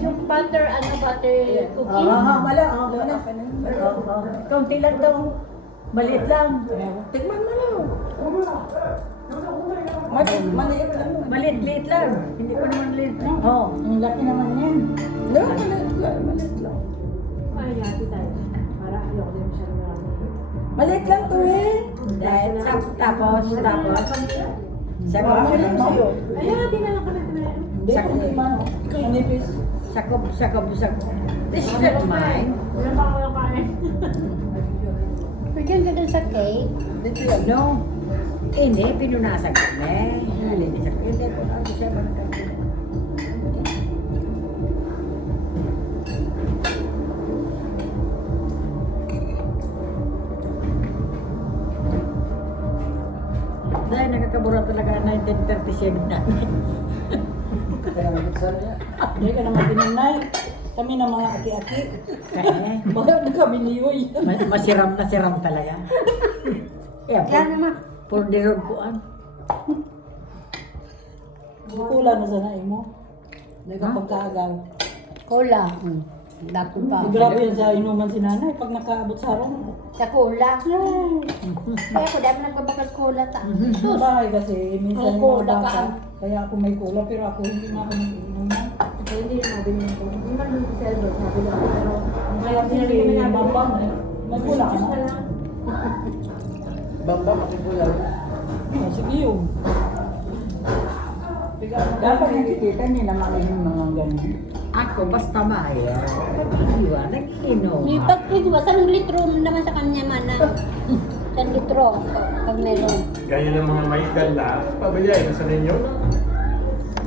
Yung butter, butter cookie. Wala. Kaunti lang daw. Maliit lang. Tikman mo na. Maliit lang. Maliit lang. Hindi ko naman liit. Oo. Ang laki naman yan. No, maliit lang. Maliit lang. Ay, yati tayo. Para ayoko din masyado marami. Maliit lang to eh. Dahil tapos. Maliit mo yun. Ay, yati na lang kami. Hindi, hindi man. Ang nipis. Sakob. This is not mine. Wala pa ako ng kain. Pwede ka dun sa cake. Dito yan. No. Hindi, pinunasan kami. Hindi ko na siya magkakita. Dahil nakakabura talaga 1937 namin. Kaya nabuksan niya. Hindi ka naman pinanay. Kami na mga aki-aki. Kaya Mga kami niyoy. masiram na siram talaga. Yan naman. For the road ko an. Kula na sa nain mo. Nagkapagkaagal. Cola. Dako pa. Grabe yan sa inuman si nanay pag nakaabot sa araw. Sa cola. Kaya ako dahil nagbabakas cola ta. Sa bahay kasi, minsan Ang yung cola mga ka. bata, kaya ako may cola, pero ako hindi na ako nag-inom na. Hindi na mabili ng cola. Hindi man yung seller, nabili ako. Pero Kaya hindi namin nabili. mabang eh. May cola ka na. Bamba, makikulaw. Oh, sige yun. Dapat nakikita niya naman yung mga ganun. Ako, basta maya. Pag-iwa, nag-inom. May pag-iwa, sanong litro naman sa kanya mana. San litro pag meron. Ganyan ang mga may edad na, pabigay na sa ninyo.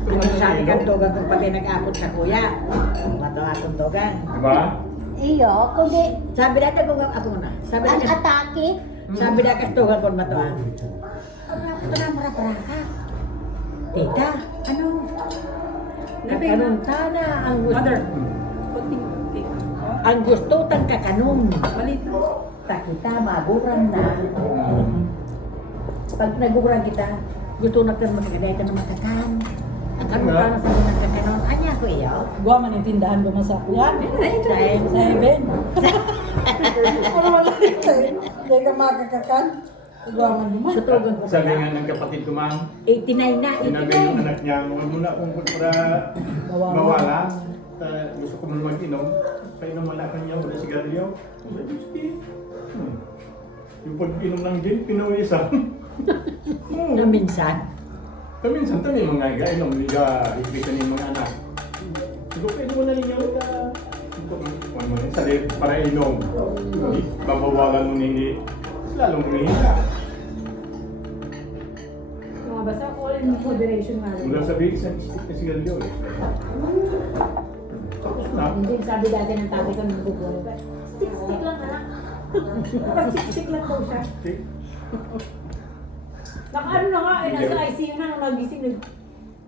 Ano sabi kang tugang kung pati nag-apot sa kuya? Mato akong tugang. Diba? Iyo, kundi Sabi natin kung ako na. Sabi ang natin, atake. sabi natin tugang kung mato ang. Ito na mara-paraka. Tita, ano? Kakanong tana ang gusto. Ang gusto tang kakanong. Kita maguran na. Pag naguran kita, gusto na tayo magkakaday tayo na makakan. Ang kanong tana sa mga kakanon. Anya ko iyo? Gawa man yung tindahan ko sa kuya. Ay, try. Sa heaven. Ano man lang ito eh. Hindi ka makakakan. Gawa man naman. Sa tugang ko. Sabi nga ng kapatid ko man, 89 na, sinabi 89. ng anak niya, huwag mo na akong para mawala. Gusto ko man mag-inom. Painom mo na kanya, wala sigarilyo. Sabi, sige. Yung pag-inom ng gin, pinawisan. Na minsan. Kaminsan tayo mga gainom, liga, ipitan yung mga anak. Siguro pwede mo na ninyo ka. Para inom. Babawalan mo hindi. Mas lalong humihina. mga basta all in moderation nga rin. Mula sabi, isang stick na sigarilyo eh. Tapos na. Hindi sabi dati ng tatay ko nung bubuhay pa. Stick lang anak. Stick lang daw siya. Okay. Naka ano na nga, eh, nasa ICU na nung nagising.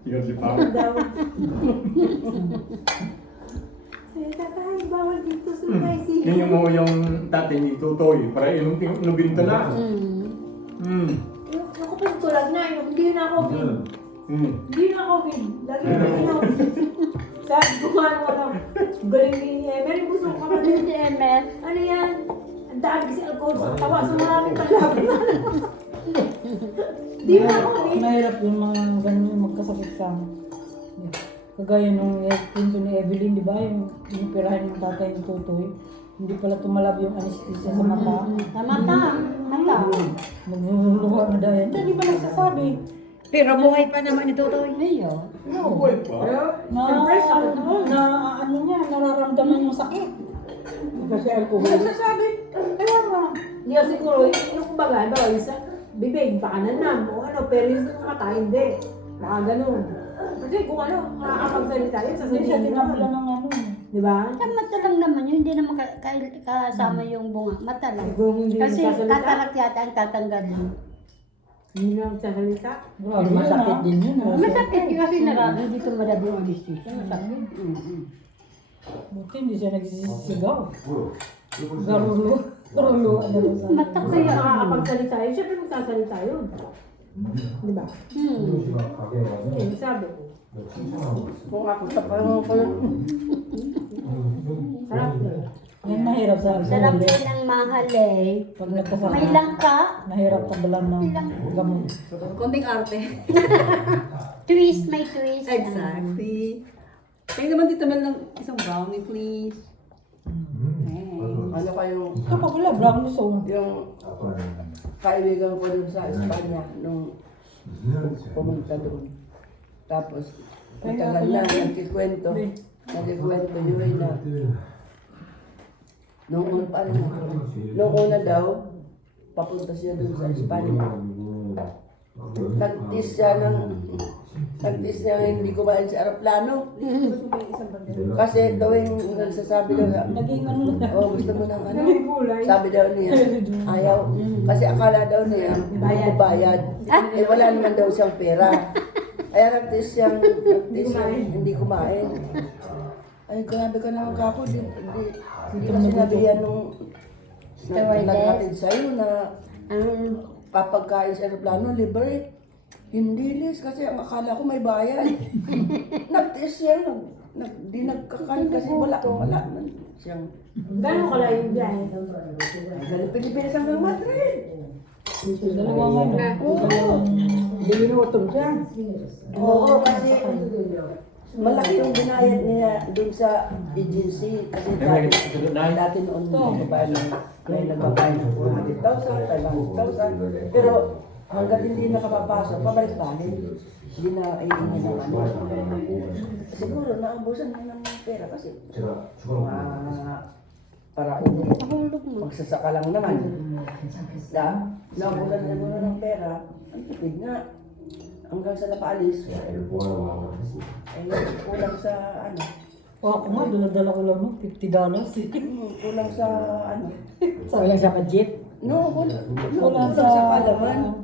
Sigaw si Pao. Daw. Sabi, tatay, bawal dito sa ICU. Yun yung yung tatay ni Tutoy. Para inubin ka na. Ako pa tulag na, hindi na COVID. Hindi na COVID. Lagi na inom. Sabi ko ano, galing ni Emery, gusto ko ka Hindi MS. ano yan? Ang dami kasi alcohol sa tawa, so maraming panlaban. Di ba ako eh? Mahirap yung mga ganun magkasakit sa kagaya nung kwento ni Evelyn, di ba? Yung inoperahan ng tatay ni Tutoy. Hindi pala tumalab yung anesthesia sa mata. Sa mata. Mata. Nagluluha na dahil. Hindi ba nagsasabi? Pero buhay pa naman ni Totoy. Iyo. Buhay pa. Na ano niya, nararamdaman yung sakit. Kasi alcohol. Nagsasabi. Kaya nga. Hindi kasi siguro, yung kumbaga, ba, yung sa bibig, baka nanam, o ano, pero yung sa mata, hindi. Baka ganun. Kasi kung ano, makakapagsalita yun, Hindi siya sasabihin nyo. tinapula ng ano. Di ba? Sa mata lang naman yun, hindi naman kasama yung bunga. Mata lang. Siguro hindi Kasi nagsasalita. katarak yata ang tatanggalin. Hindi na magsasalita. Grabe, Masakit din yun. Masakit kasi narabi dito madami yung anesthesia. Masakit. Buti hindi siya nagsisigaw. Garulo. Garulo. Ano ba sa Mata Kasi kaya. makakapagsalita yun, syempre magsasalita yun. Di ba? Eh, sabi ko. Kung ako sa panahon ko lang. Sarap na. Yan mahirap sa Sarap alcohol. din ang mahal eh. Pag nagkasakit. May langka. Mahirap tabalan ng gamot. Konting arte. Twist, may twist. Exactly. Kaya naman dito man lang isang brownie, please. Ano kayong Kapag wala, brownie so. yung kaibigan ko dun sa Espanya nung pumunta doon. Tapos, matagal na, nagkikwento yun na. Nung una daw, papunta siya dun sa Espanya. Nagtis niya hindi kumain sa aeroplano. Kasi tuwing nagsasabi daw, Naging ano na. oh, gusto mo ng ano? Sabi daw niya, ayaw. Kasi akala daw niya, bayad. Eh wala naman daw siyang pera. Kaya nagtis siyang hindi kumain. Ay, grabe ka naman kako. Hindi ba sinabihan nung naghatid sa'yo na kapag kain sa aeroplano, libre. Hindi, Liz, kasi ang akala ko may bayad. Nag-test siya, di nagkakan kasi wala man siyang. Gano'n ka lang yung biyahe? Galing Pilipinas hanggang Madrid. Dalawang ano. Oo. Hindi minutong siya. Oo, kasi malaki yung binayad niya dun sa agency. Kasi dati noon may nagbabayad ng 400,000, 500,000. Pero hanggang hindi nakapapasok, pabalik-balik. Hindi na iingin ng ano. Siguro naabusan na ng pera kasi para magsasaka lang naman. Naabusan na muna ng pera, ang tipid nga. Hanggang sa napaalis, ay kulang sa ano. O ako nga, dala ko lang no, $50 eh. Kulang sa ano. Wala sa budget. No, kulang sa palaman.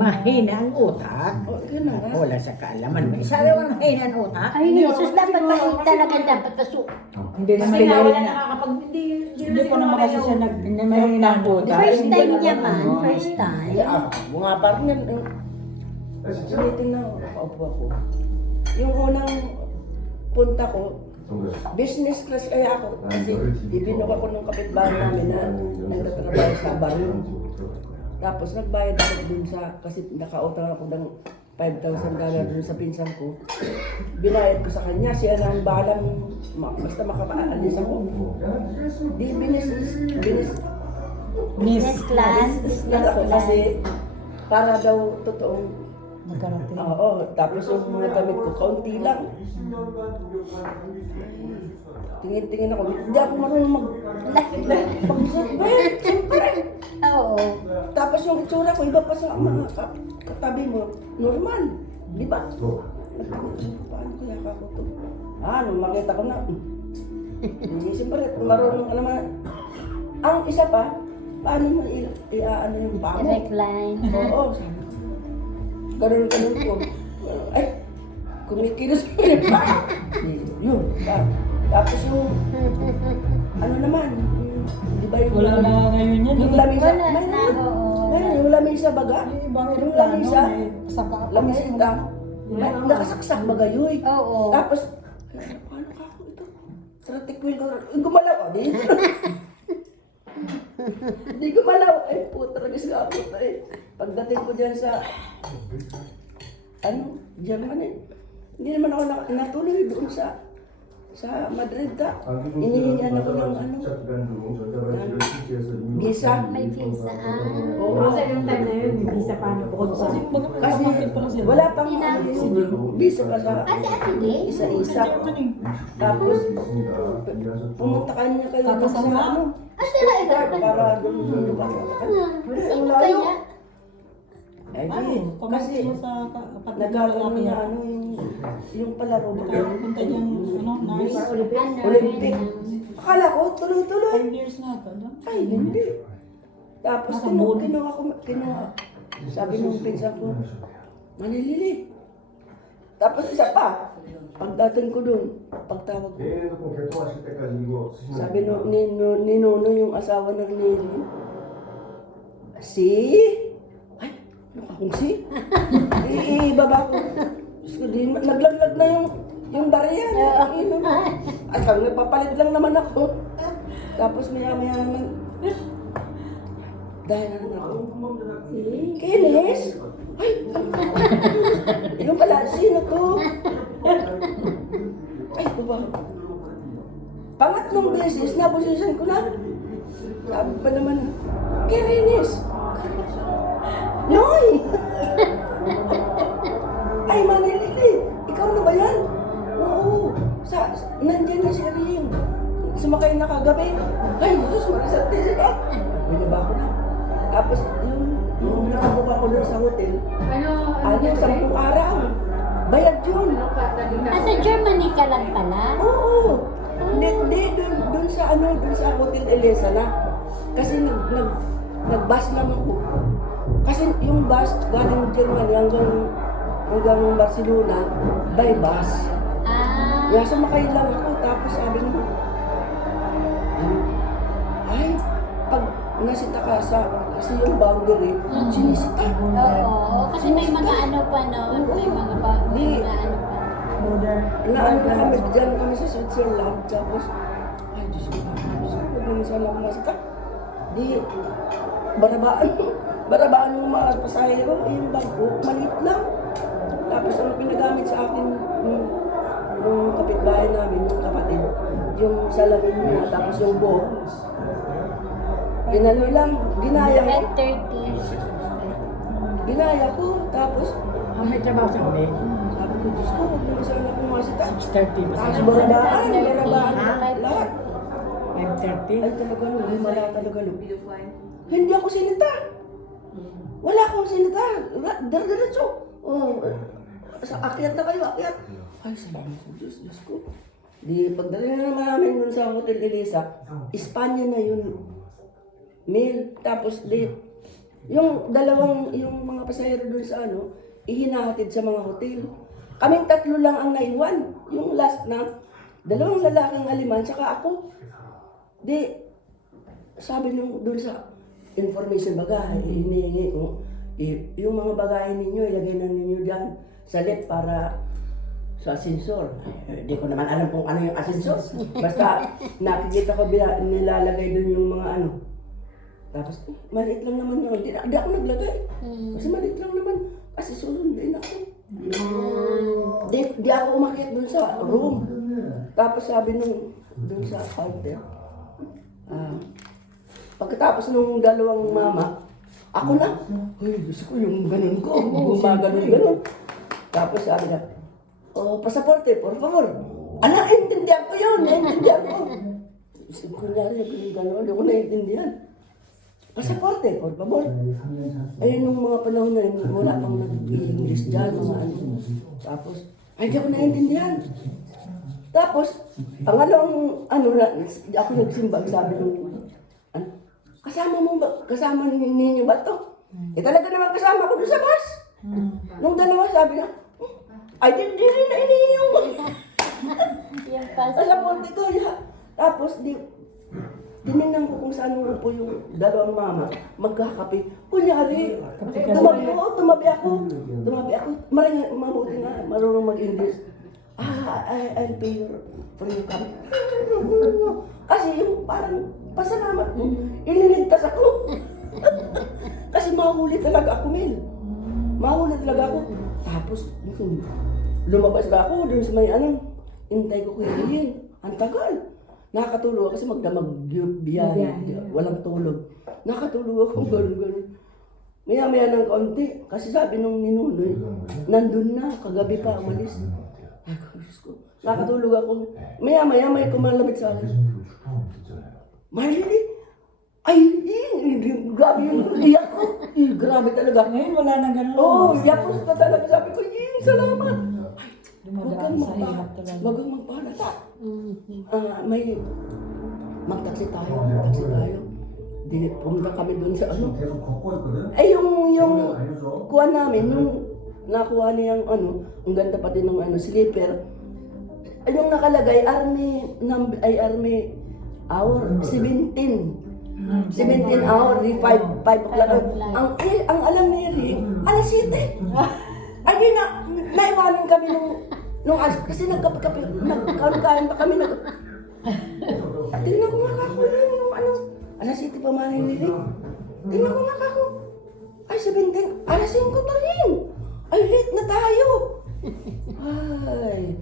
Mahina ang utak. Yun na nga. Wala sa kaalaman. May sabi mo mahina ang utak. Ay, Jesus, dapat talaga dapat pasok. Hindi naman Kasi nga, wala pinahina. nakakapag... Hindi ko naman kasi siya Mahina ang utak. First time niya man, first time. Mga partner, tinitingnan ko, paupo ako. Yung unang punta ko, business class kaya ako. Kasi ibinok ako ng kapitbahay namin na nagtatrabaho sa baril. Tapos nagbayad ako dun sa, kasi nakautang ako ng $5,000 dun sa pinsan ko. Binayad ko sa kanya, siya na ang bahalang, basta makapaalis ako. Di Business class. ako kasi para daw totoong, Magkarating. oo, tapos yung mga gamit ko, kaunti lang. Tingin-tingin ako, hindi ako marunong mag-survey, siyempre. Oo. Tapos yung itsura ko, iba pa sa mga katabi mo, normal, di ba? Paano kaya ako to? Nung makita ko na, siyempre, marunong ka naman. Ang isa pa, paano mo i-ano yung paa mo? Recline. Oo, sabi ko. Ganun ko. Ay, kumikilos ko yung paa. Yun, tapos yung, ano naman, di ba yung... Wala na ngayon yan. Yung lamisa, Wala na, oo. Ngayon, yung lamisa baga, yung lamisa, lamisa, nakasaksak magayoy. Oo. Tapos, paano ka ako ito? Sa tikwil ko, gumalaw ako din. Hindi gumalaw. Ay, puta, nagis nga ako. Pagdating ko dyan sa, Germany, hindi naman ako natuloy doon sa Madrid ka. Inihingan ako ng visa. May visa. Oo. Kasi yung time na yun, hindi sa paano bukod sa... Kasi wala pang visa pa sa Kasi ate Gay? isa-isa. Tapos, pumunta ka niya kayo Tapos sa ang ano. Sila ito. Para doon ba? Sino kaya? Ay, di. Kasi sa kapatid nagkaroon na ano yung palaro mo. Punta niyang nurse. Olympic. Akala ko tuloy-tuloy. 5 years na ito. no? Ay, hindi. Tapos kinuha. Sabi nung pinsan ko, manilili. Tapos isa pa. Pagdating ko doon, pagtawag ko. Sabi ni Nono yung asawa ng Nelly. Ay, ano ka kung ibaba ko. Naglaglag na yung bariya. At kung nagpapalit lang naman ako. Tapos maya-maya naman, dahil na naman ako. Kinis? Ay, yung pala, sino to? Ay, baba. Pangatlong beses, naposisan ko na. Sabi pa naman, Kirinis! Noy! Ay, Manilili! Ikaw na ba yan? Oo. Nandiyan na si Ring. Sumakay na kagabi. Ay, Jesus, marisante siya. Binaba ko na. Tapos, yung nakabuka ko doon sa hotel, Ano 10 araw. Bayad yun. Sa Germany ka lang pala? Oo. Hindi, doon sa Hotel Elisa na. Kasi nag-bus lang ako. Kasi yung bus galing Germany hanggang Barcelona, by bus. Kaya sumakay lang ako, tapos sabi mo, ay, pag sumasita ka kasi yung boundary, sinisita. Oo, kasi may mga ano pa noon, may mga ano pa. Naano na kami, dyan kami sa Switzerland, tapos, ay, Diyos ko, huwag naman sana ako masita. Di, barabaan yung mga pasahero, yung bangko, maliit lang. Tapos ang pinagamit sa akin, yung kapitbahay namin, yung kapatid, yung salamin niya, tapos yung buhok. Ginano lang, ginaya ko. 10:30. Ginaya ko, tapos, May trabaho sa uli. sabi ko, Diyos ko, huwag naman sana akong masita. 6:30 ba Tapos sa barabaan, lahat. 5:30? Ay talaga no, himala talaga no. Hindi ako sinita. Wala akong sinita. Diretso. Oh, sa akyat na kayo, akyat. Ay, salamat sa Diyos, Diyos ko. Di, pagdating na naman namin dun sa Hotel Elisa, Espanya na yun. Mail. Tapos, di, yung mga pasahero dun sa ano, ihinahatid sa mga hotel. Kaming 3 lang ang naiwan. Yung last na, 2 lalaking aliman, saka ako. Di, sabi nung doon sa information bagahe, hinihingi ko, yung mga bagahe ninyo, ilagay na ninyo dyan sa lift para sa ascensor. Hindi ko naman alam kung ano yung ascensor. Basta nakikita ko nilalagay doon yung mga ano. Tapos, maliit lang naman yun. Hindi ako naglagay. Kasi maliit lang naman. Kasi sunod din ako. Di ako umakyat doon sa room. Tapos sabi nung doon sa counter, pagkatapos nung 2 mama, ako na. Ay, Diyos ko, yung ganun ko. Gumaganon. Tapos sabi na, oh, pasaporte, por favor. Naintindihan ko yun, naintindihan ko. Kunyari, gano'n, hindi ko naintindihan. Pasaporte, por favor. Ay, nung mga panahon na yun, wala pang nag-English dyan, mga ano. Tapos, ay, hindi ko naintindihan. Tapos, ang ano na, ako nagsimbag, sabi nung, kasama ninyo ba ito? Talaga naman kasama ko doon sa bus. Nung 2, sabi na, ay, di rin na iniinom. Yung passport. Pasaporte ko, tapos, tinignan ko kung saan po yung 2 mama magkakape. Kunyari, tumabi ako. Mabuti nga, marunong mag-English. I'll pay for your cup. Kasi yung parang pasalamat ko, ililigtas ako. Kasi mahuli talaga ako, Mel. Mahuli talaga ako. Tapos, lumabas ba ako dun sa may intay ko kay Ian. Ang tagal. Nakatulog kasi magdamag-biyahe. Walang tulog. Nakatulog ako, gano'n. Maya-maya ng kaunti. Kasi sabi nung ninunoy, nandun na, kagabi pa, umalis. Ay, Diyos ko. Nakatulog ako. Maya-maya may kumalapit sa akin. Marily? Ay, grabe yung iyak ko. Grabe talaga. Ngayon wala nang ganun. Oo, iyak ko sa talaga. Sabi ko, salamat. Dumadaan sa hirap talaga. Wag kang magpahalata. May magtaksi tayo. Di, pumunta kami doon sa ano. 계속 걷고 있거든. Ay, yung kuha namin, yung nakuha niyang ang ganda pati ng slipper. Ay, yung nakalagay, army hour, 17 hour, 5 o'clock. Ang alam ni Rick, alas 7. Ay, di naiwanan kami nung kasi nagkaroon pa kami tingnan ko nga kako yun, yung alas 7 pa man ni Rick. Tingnan ko nga kako. Ay, 17, alas 5 pa rin. Ay, late na tayo. Ay,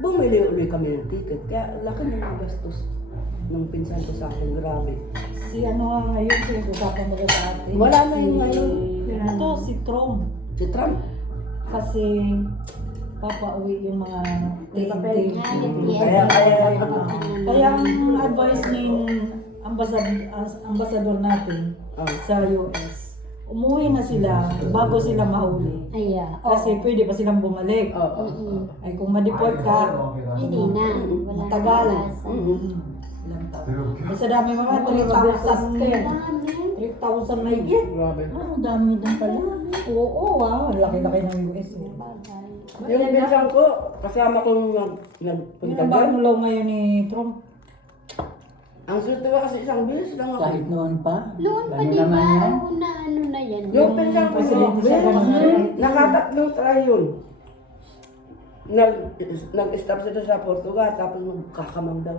bumili ulit kami ng ticket. Kaya laki ng gastos nung pinsan ko sa akin, grabe. Si nga ngayon, usapan mo sa atin. Wala na yung ngayon. Ito, si Trump. Si Trump. Kasi papauwi yung mga painting. Kaya ang advice ng ambasador natin sa US, umuwi na sila bago sila mahuli. Kasi pwede pa silang bumalik. Ay kung ma-deport ka, Hindi na. Wala na tagal. kalasa. Ilang taon. Sa dami mga 3,000 kaya. 3,000 na higit. Ang dami din pala. Oo, ang laki-laki ng US. Yung pinsan ko, kasama kong Yung nagpunta ang doon. bagong law ngayon ni Trump. Ang Ang swerte ko kasi isang beses lang ako. Kahit noon pa. Noon pa Ano di naman ba? yan? Una ano na yan. Yung pinsan ko, nakatatlong try yun. Nag-stop sila sa Portugal, tapos magkakamang daw.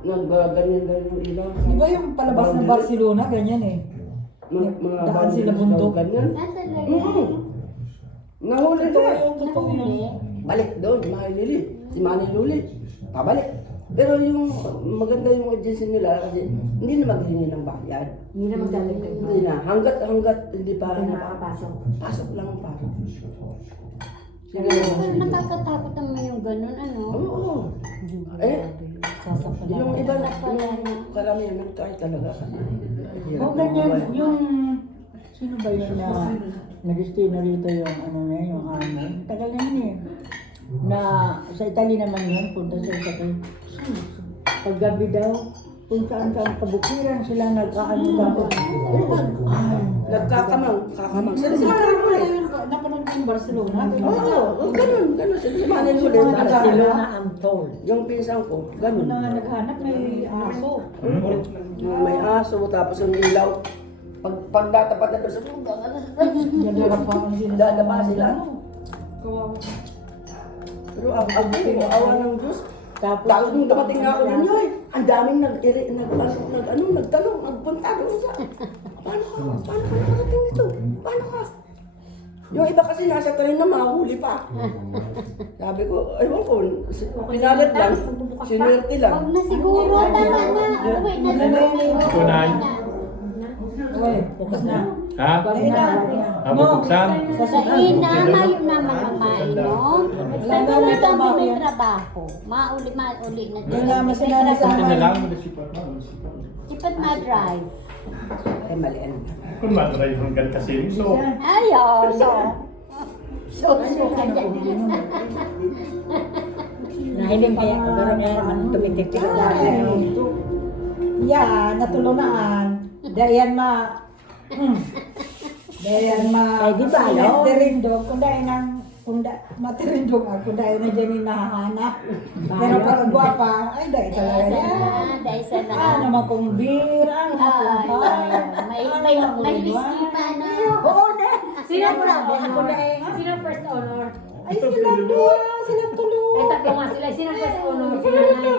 Nag-ganyan-ganyan yung ilaw. Di ba yung palabas ng Barcelona, ganyan eh. Mga Daan sila daw bundok. ganyan. Talaga. Nahuli Totoo na. yung totoo yun. Balik doon, Manny Luli. Si Manny Luli, pabalik. Pero yung maganda yung agency nila kasi hindi na maghingi ng bayad. Hindi na magdadagdag. Hindi na. Hanggat hindi pa Hindi na makakapasok. pasok lang ang pasok. Sige. Pero nakakatakot naman yung ganun, ano? Oo. Sasaktan Yung na. iba na, yung karamihan nag-try talaga. O ganyan, yung... Sino ba yun na nag-stay na rito yung ano na yung amo? Tagal na yun eh. Na sa Italy naman yun, punta sa Italy. Paggabi daw, kung saan-saan kabukiran sila nagkaano daw. Nagkakamang, kakamang. Sila napanood ko yung Barcelona. Oo, ganun. Si Manny Luli. Barcelona Untold. Yung pinsan ko, ganun. Na naghanap may aso. Yung may aso, tapos yung ilaw. Pag datapat na doon sa puga, Dadarapakan sila. dadapa sila. Kawawa. Pero ang awa ng Diyos. Tapos, Tapos nung dumating na ako din yun, ang daming nagtanong, nagpunta doon sa, paano ka nakarating dito? Paano ka? Yung iba kasi nasa train na mahuli pa. Sabi ko, ewan ko, pinalit lang, sinuwerte lang. Huwag na siguro, tama na. Uwi na siguro. Ito na. Uy, bukas na. Ha? Bubuksan? Sa ina, mayo naman ang mainom. Pero kami may trabaho. Mauli na Yung dyan. naman sila na sa Ito na lang. Malisipat na. Sipat ma-drive. Ay, malian. Kung matry hanggang kasi. So, Ayaw, so ka dyan. nahiling kaya ko gano'n nga naman tumitik-tik. Yan, natulunaan. Dayan Ay, di ba, no? matirindog. Kung dahil nang matirindog ako, dahil na dyan yung nahahanap. Pero pag gwapa, ay dahil talaga yan. Dahil sa na. Ah, naman kung bira, May whiskey pa na. Oo na. Sino first Ako honor? na eh. Sino first honor? Ay, sila doon, sila tuloy. Eh, tatlo nga sila. Sino first honor? Si nanay.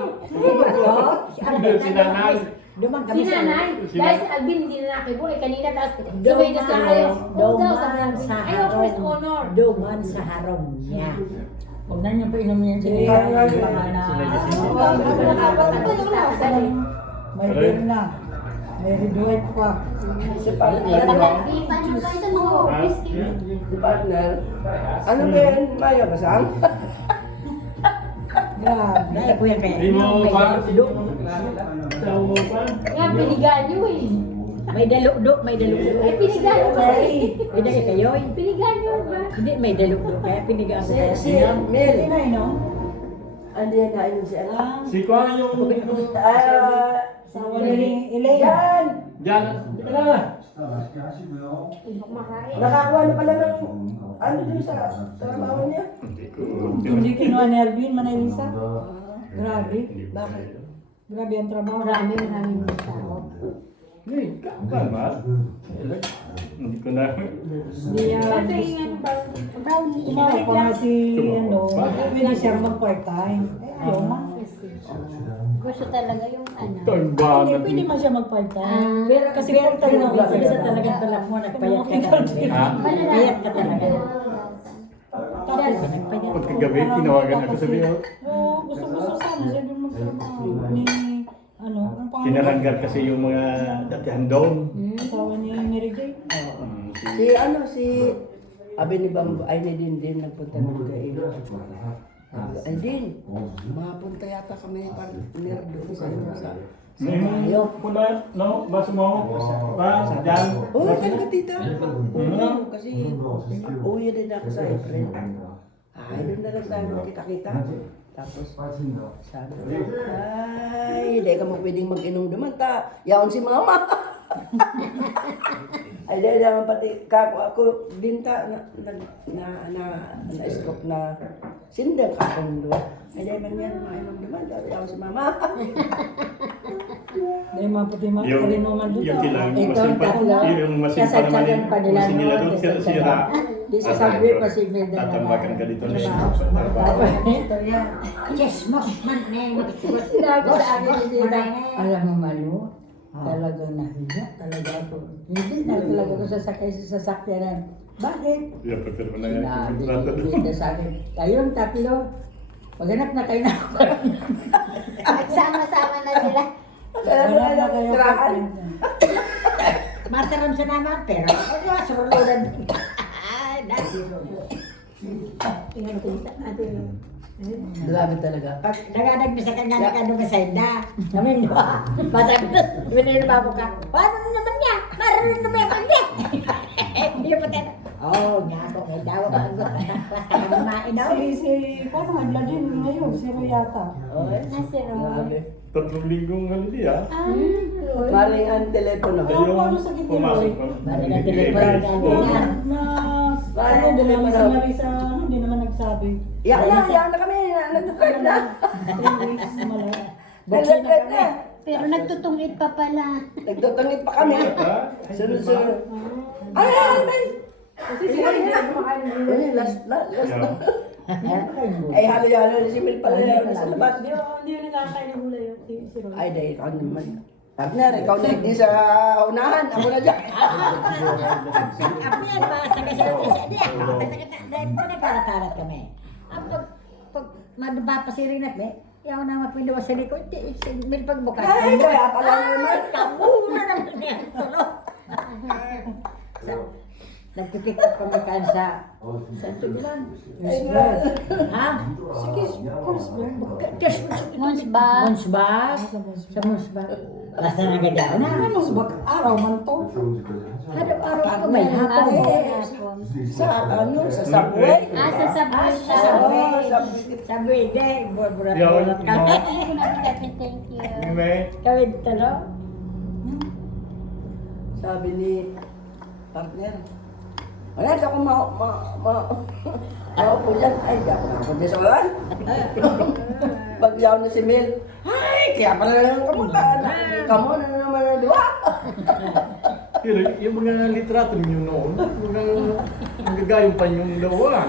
si nanay. Dumang Si kami sa... nanay. Dahil si Alvin hindi na nakibuhay. Kanina tapos sabay na sa ayaw. Huwag daw sa Alvin. Ayaw first honor. Duman sa harong niya. Huwag na niyo pa inumin yan Sige, may beer na. May red white pa. Si partner, Paano ba ito mga whiskey? si partner, ano ba yan, Maya Basang? Grabe. Dahil ko yan kaya. Hindi mo May pa. dalukdok. Sa pa. Nga, pinigaan nyo eh. May dalukdok, may dalukdok. Eh, pinigaan nyo kasi. Pinagay kayo eh. Pinigaan nyo ba? Hindi, may dalukdok. Kaya pinigaan ko kayo. Si Mel, Hindi na eh, no? ano yan na yun si ano? Si Kwa yung... Sawa ni Elaine. Yan! Diyan. Hindi ka na. Nakakuha na pala ng ano dun sa trabaho niya? Hindi kinuha ni Alvin, Manay-Lisa. Grabe. Bakit? Grabe ang trabaho. Maraming tao. Kalma. Hindi ko na... Hindi yan. Brownie. Tumawag pa nga si, pwede siya mag-part-time. Eh, ayaw ma. Gusto talaga yung ano. Ito ang Hindi, banat. pwede man siya mag-part-time. Pero kasi full-time mo. Isa talagang talak mo. Nagpayat ka na. Ha? Nagpayat ka talaga. Tapos, Pagkagabi, tinawagan ako sa Leo. oo, gusto sana siya doon magtrabaho ni, ano, ang pangalan? Kinaranggar kasi yung mga datihan doon. Asawa ni Mary Jane. Si ano, si Abi ni Bambo, ay ni Din nagpunta ng kay ay Din, mapunta yata kami partner doon sa Ayaw. Kuna, no? Baso mo? Pa? Diyan? Oo, talaga tita. Oo, kasi uwi din ako sa April. Ay, doon na lang tayo magkita-kita. Tapos, sabi ko, ay, hindi ka mo pwedeng mag-inom naman ta. Yaon si mama. Ay, dahil naman pati ako din ta na-stroke na sindang kakong doon. Hindi man yan, mainom naman. Dari ako si mama. Dahil mga puti mga kalin naman dito. Yung kilang Ito, masimpa, tatlo. yung masimpa naman Kasagsagan pa nila kung nila doon noon, sira. Di sa subway pa si Mel na Tatambakan ka dito na yun. Ito yan. Yes, most man name. Sinabi sa akin ni Tita, alam mo Malu, talagang nahiya talaga ako. Hindi na talaga ako sasakay sa sasakyanan. Bakit? Yeah, pero na yan. Sinabi Kontrata ni doon. Tita sa akin, kayong tatlo, maghanap na kayo na ako. Magsama-sama na sila. Kaya Wala na na lang kayo. tirahan. Mataram sa naman, pero ako suruludan. Ay, dati. Tingnan ko isa natin. Grabe talaga. Pag nagadag bisa ka nga nakadumasay na. Namin ba? Masabi na, binilibabo ka. Paano naman niya? Marunong naman yung pagdi. Hindi mo tayo. Oh, nga ako may dawa ka. Basta ka kumain daw. Paano madla din ngayon, zero yata. Nasiro. Tatlong linggong holiday ah. Maling ang telepono. Paano sa gitna, Pumasok Roy? pa. Bali na telepono na niya. Ano, din naman si Marisa, hindi naman nagsabi. Iyak na kami. Nagtutread na. 3 weeks mala. Nagtutread na. Pero nagtutungit pa pala. Nagtutungit pa kami. Sunod-sunod. Ay! Kasi sila hindi na kumakain ng ulo. Ay, last. Yeah. Ay, halo-halo na si Mil pala yan sa labas. Hindi yun nakakain ng gulay yun, si Roy. Ay, dahil ikaw naman. Partner, ikaw na hindi sa unahan. Ako na dyan. Ako yan ba? Sa kasi di ako. Dahil po nagkaratarat kami. Pag madaba pa si Rinat, yaw na mapindawa sa likod. May pagbukas. Ay, kaya pala naman. Kamuna naman yan. Nagkikita kami kain sa Tubilan. Ha? Monsbag. Monsbag. Sa Monsbag. Basta nagadaw na. Musbak, araw man to. Araw-araw ko may hapon. Sa ano, sa subway. Sa subway siya. Oo, subway. Sabi, hindi. Burat-burat Yun, kami. Thank you. May Kami talo. Sabi ni partner, wala, hindi ako maupo dyan. Ay, hindi ako maupo dyan sa ulan. Bagyaw na si Mel. Ay, kaya pala lang kamunta. Kamu na naman na diwa. pero yung mga litrato ninyo noon, mga nagagayong pa yung lawa.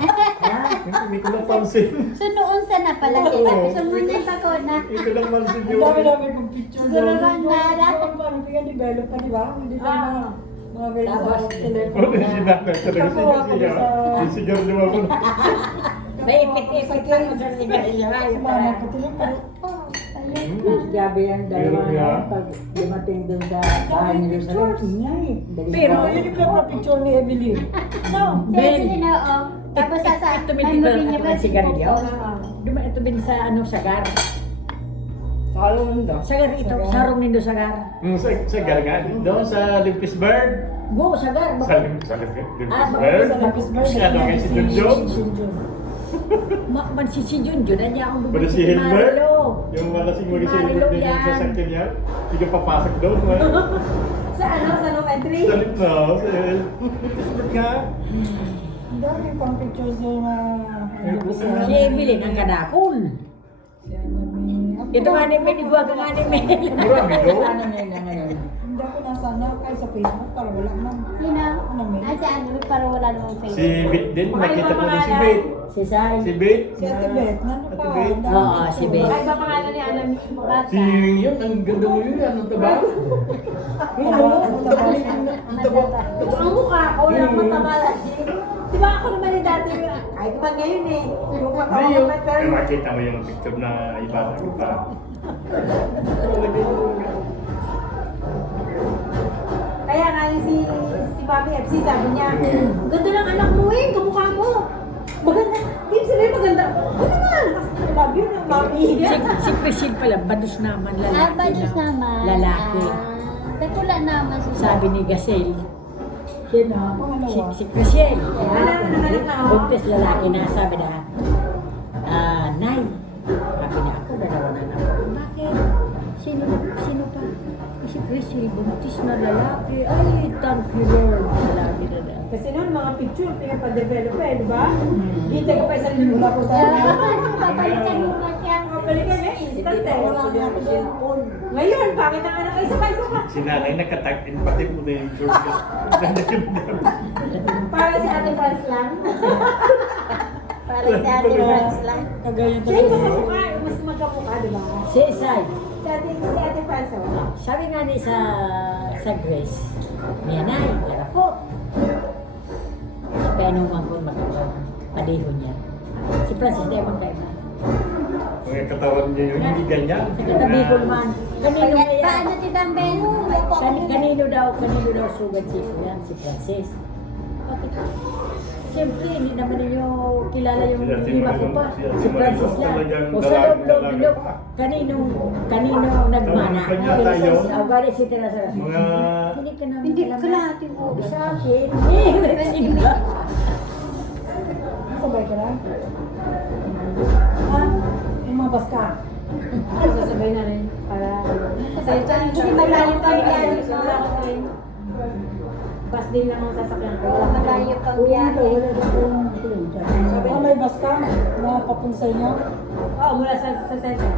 Hindi ko napansin. So noon sana pala kita. So muna pa ko na. Hindi ko napansin Ang yun. dami-dami kong picture Siguro doon. lang nara. Parang develop pa, di ba? Hindi tayo mga ganyan sa Ano telephone. yung sinabi? Talaga sigaw naman ko. May ipit-ipit lang ko sa sigarilyo. Mama ko tinipay. Gabi ang dalawa Pero, yeah. na pag dumating doon sa bahay ni Jerusalem. Ingay. Pero yun yung na picture ni Evelyn. No. Sige na oo. Tapos sa Tumitig ba ako ng sigarilyo? Ito bin sa sagar. Kalo mo daw. Sagar ito. Sarong nindo sagar. Sa Gargan, doon sa Limpisburg. Go, sagar. Sa Limpisburg. Sa Limpisburg. Siya doon kay si Junjun. Man si Junjun, na niya akong Pada si Hilbert. Marilo. Yung malasing mo si Marilo Hilbert din yung yan. sasakyan niya. Hindi ka papasok doon. Sa ano, sa Noventry? Sa Limp na. Sa Limpisburg nga. Ang dami pang pictures yung Si Evelyn ang kadakol. Ito nga ni Mel, igual ka nga ni Mel. Marami doon. Ano na yun ngayon? Hindi ako nasana ay sa Facebook para wala na. Sino? Ano may? Ay, sa ano, para wala namang Si Facebook. Bit din, nakita ko din si Bit. Si Sai. Si Bit. Si Ate Beth, nano pa? Ate Beth. Ang dami Oo, picture. si Beth. Ay, ba pangalan ni Alam Bata? Si yun, ang ganda mo yun. Anong taba? Ang taba. Ang mukha ko lang mataba lang. Di ba ako naman yung dati, kahit pa ngayon eh. Yung mata Hindi ko yun. naman, pero Ay, makita mo yung picture na iba na kita. kaya nga yung si Papi FC sabi niya, ganda ng anak mo eh, kamukha mo. Maganda. Ibig sabihin maganda. Ano naman? I love you ng Mami. Si Priscilla pala, badus naman lalaki. Ah, badus naman. Lalaki. Kapula naman siya. Sabi ni Gasel. Sino? Si Priscilla. Anak na. Buntis lalaki na, sabi na, Nay, sabi niya ako, dalawa na ako. Bakit? Sino pa? Si Priscilla, buntis na lalaki. Ay, thank you Lord. Lalaki na lalaki. Kasi noon, mga picture, pinapa-develop eh, di ba? Hintay ka pa isang linggo na po sa Papalitan mo nga siya. Balikan niya, instant eh. Wala nga ako doon. Ngayon, bakit ang anak? Isa pa. Si nanay nagka-tag in pati po na yung George. Para si Ate Franz lang. Para sa Ate Franz lang. Kagaya Siya yung magkamukha, mas magkamukha, di ba? Si Isay, Si Ate Franz, oh. sabi nga ni sa Grace, niya na, yara po. Kaya nung mga magkakaroon, padiho niya. Si Francis na yung magkaiba. Mga katawan niya yung hindi ganyan. Sa katabi ko man. Kanino kaya? Paano ti Bambel? Kanino daw sugat si yan, si Francis. Bakit? Siyempre, hindi naman ninyo kilala yung lima ko pa. Si Francis lang. O sa loob-loob, kanino nagmana. Agad si Teresa. Mga Hindi ka naman Hindi alam. kalahati mo. Sa akin, hindi. Sabay ka lang. Ha? Yung mga baska. Sasabay na rin. Para... Hindi malayo pa yan. Bus din lang ang sasakyan ko. Malayo pang biyahe. May baska na papunsay niyo. Oo, mula sa center.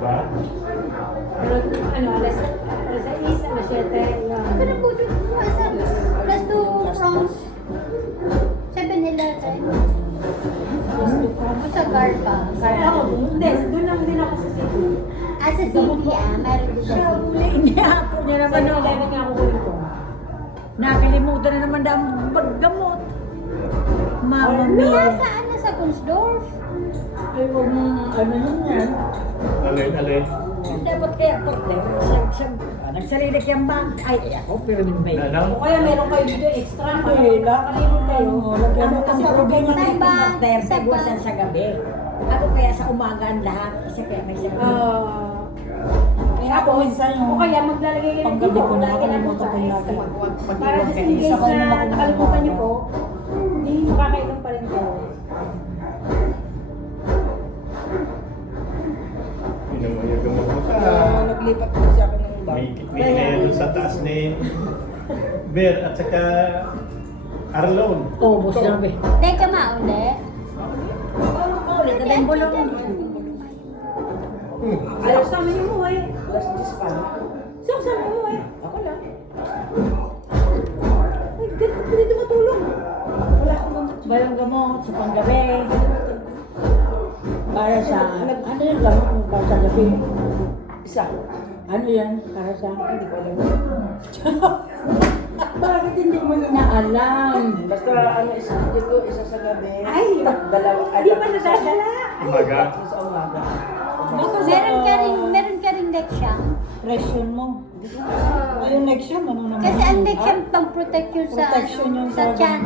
ba? Pero alas 6, alas 7, yan. Pero buto mo sa plus 2 francs. 7-Eleven. O sa Garpa. Oo, hindi. Doon lang din ako sa city. Sa city meron din Siya siya. uli niya. Ako niya Sa naman ako. 11 nga ako kulit ko. Nakalimutan na naman daw ang baggamot. Mama Mia, mia. saan na sa Kunsdorf? Ay, huwag mong ano yun yan. Alin. Dapat kaya partner, nagsarili kayang bag. Ay, ako, pero may. Nanang? O kaya meron kayo dito extra. Hindi, Nakalimutan kayo. Lagyan Ano mo kasi kasi problema Sa ng bag, partner, sa tagusan bag. sa gabi. Ako kaya sa umaga ang lahat, kasi kaya may sabi. Ako minsan yung O kaya maglalagay kayo panggabi dito. ko Lagi na nakakalimutan po ko yung lagi. Para just in case na nakalimutan niyo po, hindi makakainom pa rin kayo. Inom mo yung gamot mo ka. Naglipat ko sa akin ng bag. May na yan sa taas ni Ber at saka Arlon. Oh, boss namin. Teka mauli. Ulit, na yung bulong. Ayaw sa amin mo eh. Alas 10 pa. Saan sa amin mo eh? Ako lang. Ay, dito matulong. Wala akong gamot. Bayang gamot sa panggabi. Para sa, ano yung gamot mo para sa gabi? Isa. Ano yan? Para sa, Hindi ko alam. bakit hindi mo inaalam? Basta ano, isa dito, isa sa gabi. Ay! Dalawa. Hindi pa nadadala. Umaga. Isa sa umaga. Meron ka rin leksyon. presyon mo. Yung next year, ano naman? Kasi ang leksyon pang protection sa Protection yung sa sa- tiyan.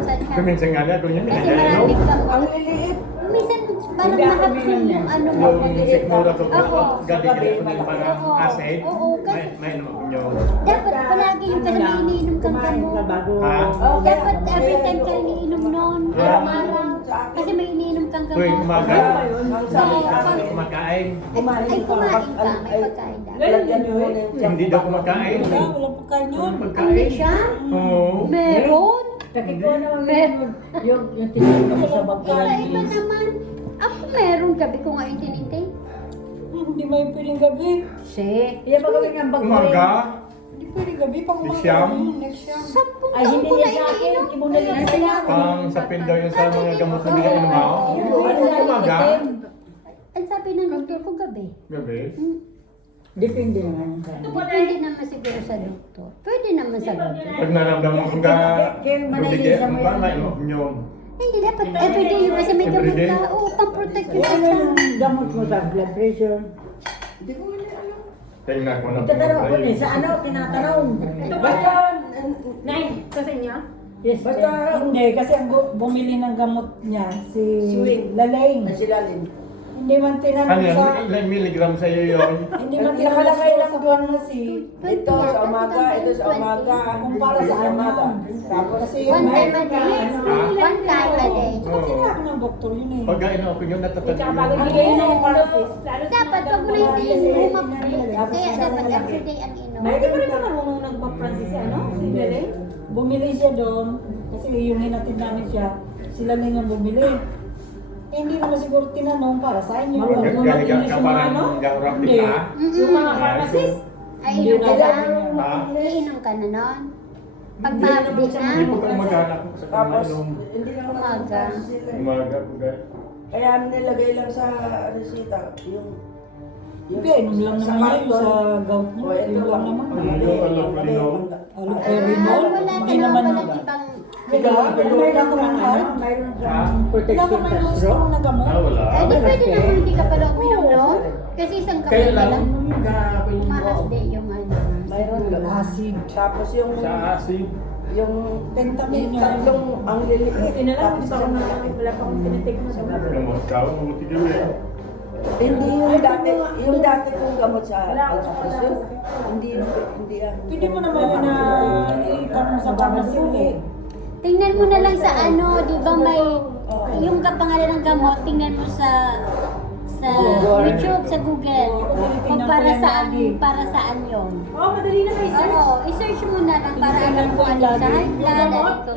Sa tiyan. Kuminsan nga na, kung yun, Kasi nagkakainom. marami kang... Ang liliit. Minsan parang Hindi ako mahapon uminom yung yan. ano mo. Yung sigmura ko, Ako. gabi ka na kung parang Oo. acid, Oo, kasi may naman nyo. dapat palagi yung kasi may iniinom kang Kumain ka gamot. bago. Ha? Dapat every time ka iniinom noon. Araw-araw. Kasi may iniinom kang Tuwing gamot. umaga, Ang sabi Oo. ka, hindi kumakain. Ay, kumain ka. May pagkain daw. lagyan mo na yung Hindi daw kumakain. Wala, walang pagkain yun. Walang Ang pagkain. leksyon? Oo. Meron? Kakikuha naman yung tinignan mo sa Iba bagay. naman. Ako meron gabi ko ngayon tinintay. Hindi may pwedeng gabi. Iya ba kami ng bag Umaga, Hindi pwedeng gabi, pang umaga Siyam? yun, next year. 10 Ay, taon hindi ko niya na sa akin. iniinom. Kimunali na siya. pang sapil daw yun sa mga gamot na bigay mo. Umaga, Ang sabi ng doktor ko gabi. gabi. Depende naman sa Depende naman siguro sa doktor. Pwede naman sa gabi. Pag naramdaman ko ka, bibigay mo ba, mainom nyo. Hindi dapat everyday yung kasi may gamot Everyday? ka. Oo, pang-protect Eh, yung sa ano tiyan. yung gamot mo sa blood pressure? Kaya nga ko na Tatanong ko eh, sa ano, tinatanong. Basta, Nay, kasi niya? Yes, Hindi, kasi ang bumili ng gamot niya, si Swing. Lalaine. nasilalim. Hindi man Ano tinanong yan? sa... Ilang milligram sa'yo yun? Hindi Ang man pinakalagay lang sa doon pharmacy. ito sa umaga, ito sa umaga. Kumpara sa umaga. Tapos Kasi One yung... time a day. One time a day. Kasi ako ng doktor yun eh. Pag ino yun, natatanda Tsaka bago yun. bigay na yung pharmacist. Dapat pag mo na hindi bumabalik. Kaya dapat everyday ang inom. May pa rin ba marunong nagpa-Francis ano? Si Belen? Bumili siya doon. Kasi yung hinatid namin siya, sila na nga bumili. Eh, hindi naman siguro tinanong para sa inyo. Gahiga Kung ka mag-English yung parang ano? gaurap Hindi. ka. Yung mga pharmacist? Ay, inom ka na. Ha? Iinom ka na nun. Pag Hindi ma-update naman siya na. Hindi po kang mag-anak sa Tapos, kanilong hindi naman Umaga. sila. umaga po guys. Kaya nilagay lang sa resita yung Hindi, inom lang sa naman yun karton. sa gout mo. O, ito Yun lang naman. Allopurinol. Allopurinol. Wala ka Hindi na naman. walang ibang... Mayroon ka man ha? Mayroon Ha? Wala ka man gusto na gamot. Ah, wala. Eh, di pwede naman hindi ka pala uminom, no? Kasi isang Kaya kamay ka lang, lang. kahapon yung Maasde yung ano. Mayroon lang. Acid. Tapos yung sa acid. yung Pentamine yun. tatlong ang liliit. Buti na lang, Tapos gusto ko na wala pa akong tinitake na sa Gamot ka, mamutigil eh. hindi yung dati kong gamot sa alcohol. Hindi yan. Pwede mo naman yun na itanong sa pharmacy ulit. Tingnan mo na lang sa ano, di ba may... Yung kapangalan ng gamot, tingnan mo sa YouTube, sa Google. Kung para saan yun. Oo, madali na may search. Oo, i-search mo na lang para alam mo ano sa high blood, ano to.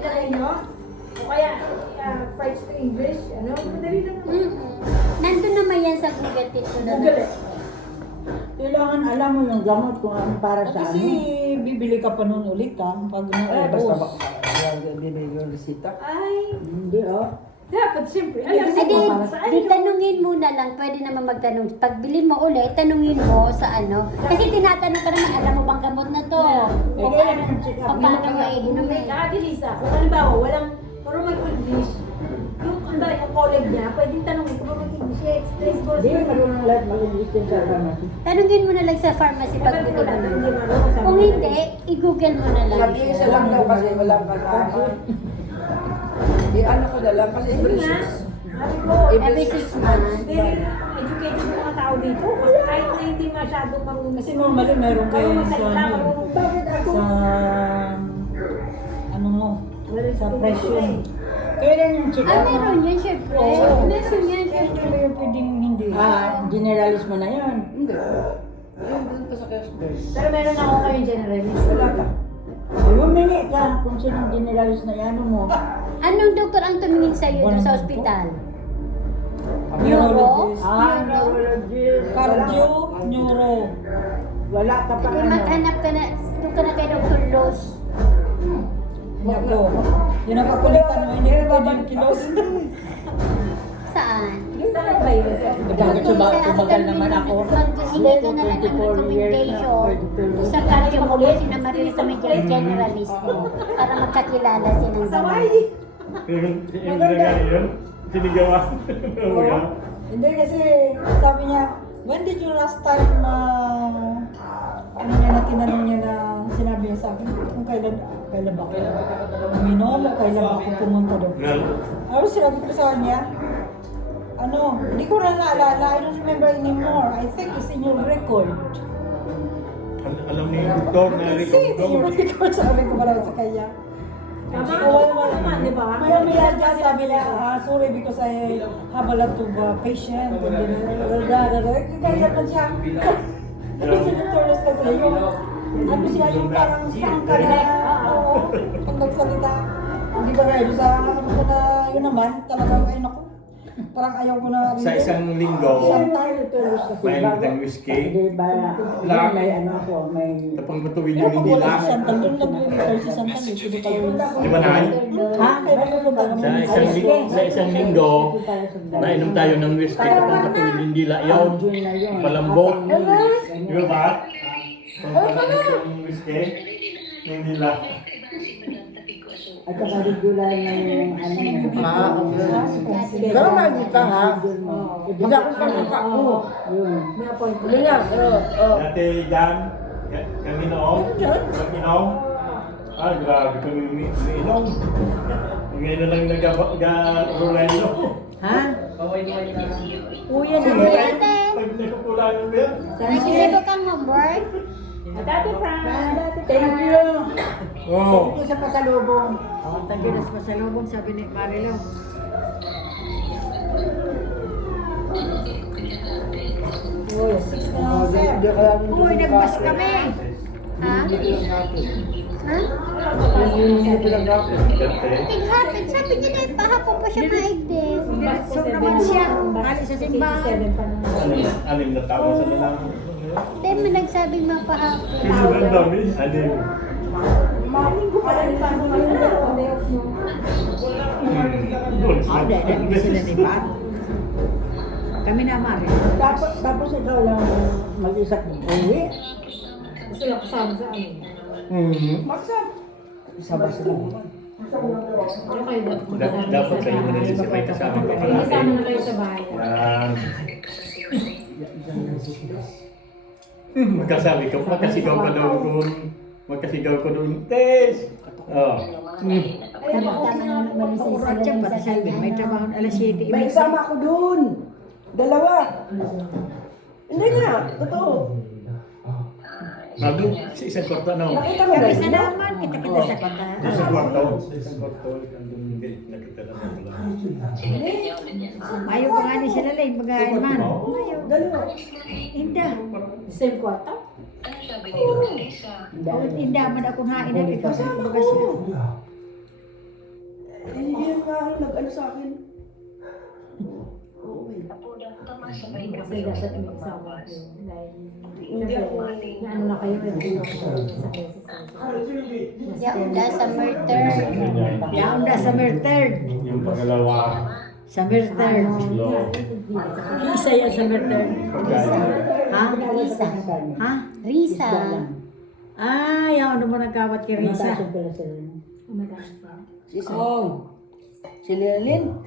O kaya, French to English, ano, madali lang naman. Nandun naman yan sa Google Tito. Google eh. Kailangan alam mo yung gamot kung ano para sa Kasi ano. bibili ka pa nun ulit ka pag Basta naubos. bibigay yung resita. Ay, Hindi oh. dapat siyempre. Alam Ay, di, mo para saan di tanungin mo na lang, pwede naman magtanong. Pag bilhin mo ulit, tanungin mo sa ano. Kasi tinatanong ka naman, alam mo bang gamot na to? O paano mo iinumin? Ate Lisa, kung halimbawa, walang marunong mag-English, yung yung colleague niya, pwedeng tanongin kung mag-English, express ko. Hindi marunong lahat mag-English din sa pharmacy. Tanungin mo na lang sa pharmacy pag Hindi bilhin mo marunong, na. hindi marunong. Kung hindi, i-google mo na lang. Mag-iisa lang daw kasi walang kasama. Ano ko na lang kasi every Yun nga. six. Sabi ko, Every 6 months. very educated yung mga tao dito. Kasi kahit na hindi masyadong marunong. Kasi normally meron kayo Marunong sa salita, ano, marunong bakit ako? sa ano sa presyon. Kaya lang yung check Ah, up. meron yan, syempre. Meron yan, Hindi syempre. ba yung pwedeng hindi? Generalis mo na yun. Hindi. Yun dun pa sa cash desk. Pero meron ako kayong generalist. Wala ka. Humingi ka kung sinong generalis na yan mo. Anong doktor ang tumingin sa iyo sa ospital? Neurologist. Neurologist. Cardio, neuro. Wala ka pa Hindi ano. maghanap ka na, doon ka na kay Dr. Los. Nako. Yun ang kakulitan mo, hindi ko pwedeng kilos. Saan? Saan ba yun? Tumagal naman ako. Magkasinay ka na lang ng 24 years na. recommendation sa cardiologist na marirecommend yung generalist mo para magkakilala silang dalawa. Yung nga yun, sinigawan. Wala. Hindi kasi sabi niya, when did you last time ano niya na tinanong niya na sinabi niya sa akin kung kailan ba ako uminom o kailan ba ako pumunta doon. Ano sinabi ko sa kanya? Ano, hindi ko na naalala, I don't remember anymore. I think it's in your record. Alam ni doktor na It's in your record. record, sabi ko pala sa kanya. Tama naman, di ba? Maya dyan sabi niya, sorry because I have a lot of patient. Kaya naman siya. Kasi sinitoros kasi yung, ano siya yung parang ka na, oo, pag nagsalita. Hindi ba kayo sa ano ko na yun naman, talagang ay naku. Parang ayaw ko na. Sa isang linggo, may ng whiskey. Hindi ba? Lang. May ano ko, may... Tapang matuwid Pero yung pag hindi wala lang. si Santal, doon nag-refer si Santal, pwede kayo. Di ba Nay? Ha? Kaya pupunta naman. Sa isang linggo, nainom tayo ng whiskey. Tapang matuwid hindi lang yun. June na yun. Malambot. Di ba ba? Yung whiskey, hindi lang. At saka regular na yung ano yun. Okay. Pero lagi ka ha. Hindi ako pagkaka ko. Yun. May appointment. Hindi nga, pero, Dati dyan, kami noong, mag-inom. Grabe kami umiinom. Ngayon na lang nag-Rolando. Ha? Kuya na Sige. yan. Pag nagkukulangan mo yan. Nagsisibo kang homework? Dati Frank. Thank you. Oo. Thank you sa pasalubong. Oh, thank you sa pasalubong, sabi ni Marilo. Oh, 6 na, sir. Hindi kaya Uy, nagmas kami. Ha? Ha? Tighatid. Sabi niya na ipahapon pa siya maigdi. So naman siya. Alis sa simbahan. Anim na tao sa lalaki. Then may nagsabing mapahapon. Ang dami. Anim. Malinggo pa rin pa mo yun. Hindi sila ni Pat. Kami na, Mari. Tapos ikaw lang mag-isap uwi. Sila kasama sa amin. Sabay sila. Ano kayo dapat? Dapat kayo mo nagsisipay kasama ka Kasama na palagi. kayo sa bahay. Yan. Magkasabi ka, magkasigaw ka daw doon. Magkasigaw ko doon. Tess! Oh. Kurat siya, pati sabi, may trabaho alas 7. May kasama ako dun. Dalawa. Hindi nga, totoo. Nandun sa isang kwarto ano? Nakita mo Kami ba? sa naman, kita-kita sa kota. Sa isang kwarto. Sa isang kwarto. Nandun hindi. Nakita naman pala. Ayaw pa nga ni sila lang, magahan man. Ayaw. Dalawa. Inda. Same kwarto? Inda, man akong hain na ito sa bagas niya. Yun nga ang nag-ano sa akin. Oo eh. Kasi dapat may kasama kayo. Hindi ako. Na ano na kayo rin. Yaunda sa murder. Yaunda sa Merterd. Yung pangalawa. Sa Merterd. Law. Isa yan sa Merterd. Ha? Risa. Ha? Risa. Ah, yaw mo nagkawat kay Risa. Oh my gosh. Sisa. Oh. Si Lilin.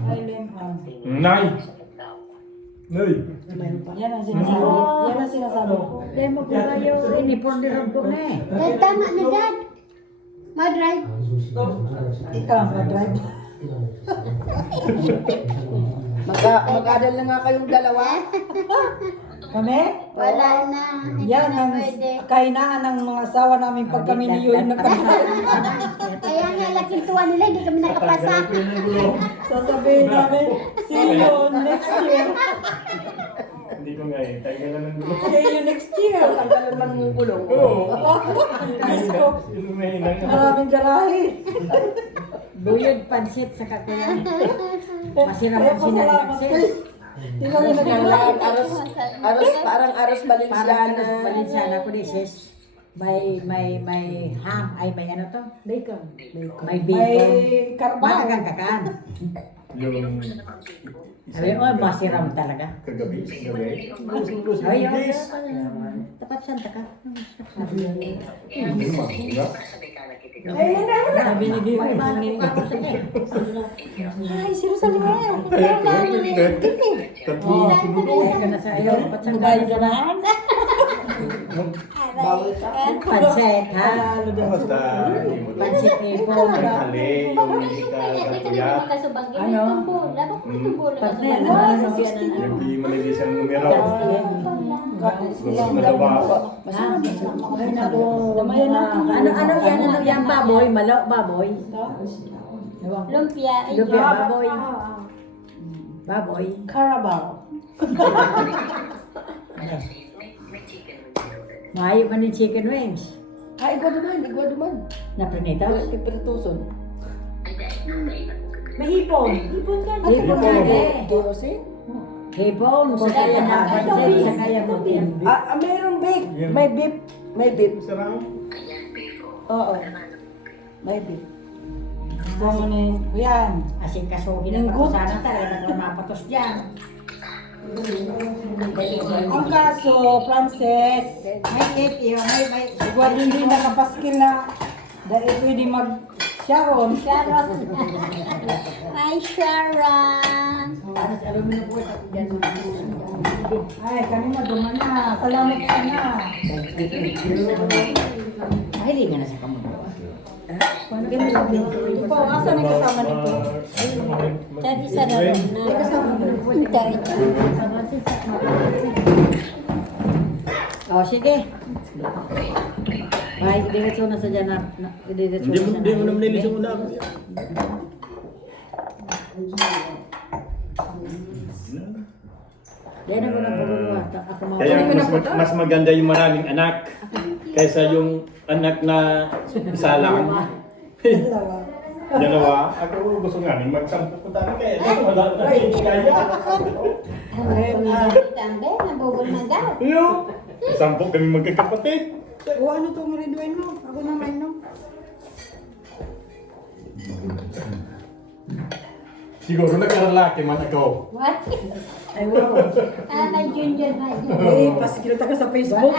Nay! Nay! Yan ang sinasabi. Yan ang sinasabi ko. Dahil mo po kayo, inipon din ko na eh. Dad, tama na dad. Ma-drive. Ikaw, mag-drive. Mag-adal na nga kayong dalawa. Kami? Wala na. Hindi Yan na ang pwede. kahinaan ng mga asawa namin pag kami ni Yoy nagkasal. Kaya nga laking tuwa nila, hindi kami nakapasa. Sasabihin namin, see you next year. Hindi ko nga eh. Tayo lang ng gulo. See you next year. Tanggalan man ng gulong. Oo. Diyos ko, Yung may inang. maraming garahe. Buyod, pansit sa kakuyan. Masira Kaya mo sila pasalamat ko. access. Hindi kami Kailangan nag-drive. parang aros Parang Balenciana. ano, Balenciana ko di sis. May ham, ay may ano to? Bacon. May bacon. May karbaw. Malagang kakan. Yung Sabi, oh, masiram talaga. kagabi. Gabi. Ay, tapat saan ka? Hindi mo Sabi ni Bibi, Ay, seryoso naman. Tatlo. ka na sa iyo, ba't saan Babae ka? ganahan. Bawal ka. Pansit, ha? Basta. Pansit ipo. Hali. Yung hindi ka katuyat. Ano? Partner, Hindi mo nag isang numero. Malabaw. Ay, naku. Ano yan, baboy? Malaw, baboy? Lumpia. Lumpia, baboy. Baboy. Carabao. Maayo man yung chicken wings. Ay, igwa duman. Naprinita? Iprituson. May hipon. Hipon ka. Hipon nga eh. Dosin? Hipon, sa kaya na pansit, sa kaya mo din. Mayroong beef. May beef. May beef. Sarang. Oo. May beef. Gusto mo na yun. Yan. Asin kasuhin ang Lingkod. patusana talaga na mapatos dyan. Ang kaso, Frances, May cake yun, may... igual hindi nakapaskil na dahil pwede mag-sharon. Sharon. Hi, Sharon. Tapos alam mo na po ito dyan. Ay, kanina duman na. Salamat ka na. Mahilingan na sa kamundo. Po, asan ang kasama nito? Dahil isa na rin na. Ito. Oh, sige. Ay, diretso na sa dyan na. Diretso na sa Hindi mo naman nilisong una. Yan ang unang paguluwa. Ako mga Kaya mas maganda yung maraming anak kaysa yung anak na isa lang. Dalawa. Ako gusto nga rin magsampu ko tayo kaya wala na hindi kaya. Tambe, nabubol na daw. Yung sampu kami magkakapatid. O ano itong red wine mo? Ako naman no? Siguro nagkaralaki man ako. What? Ay wow. May junior na yun. Eh, pasikilata ka sa Facebook.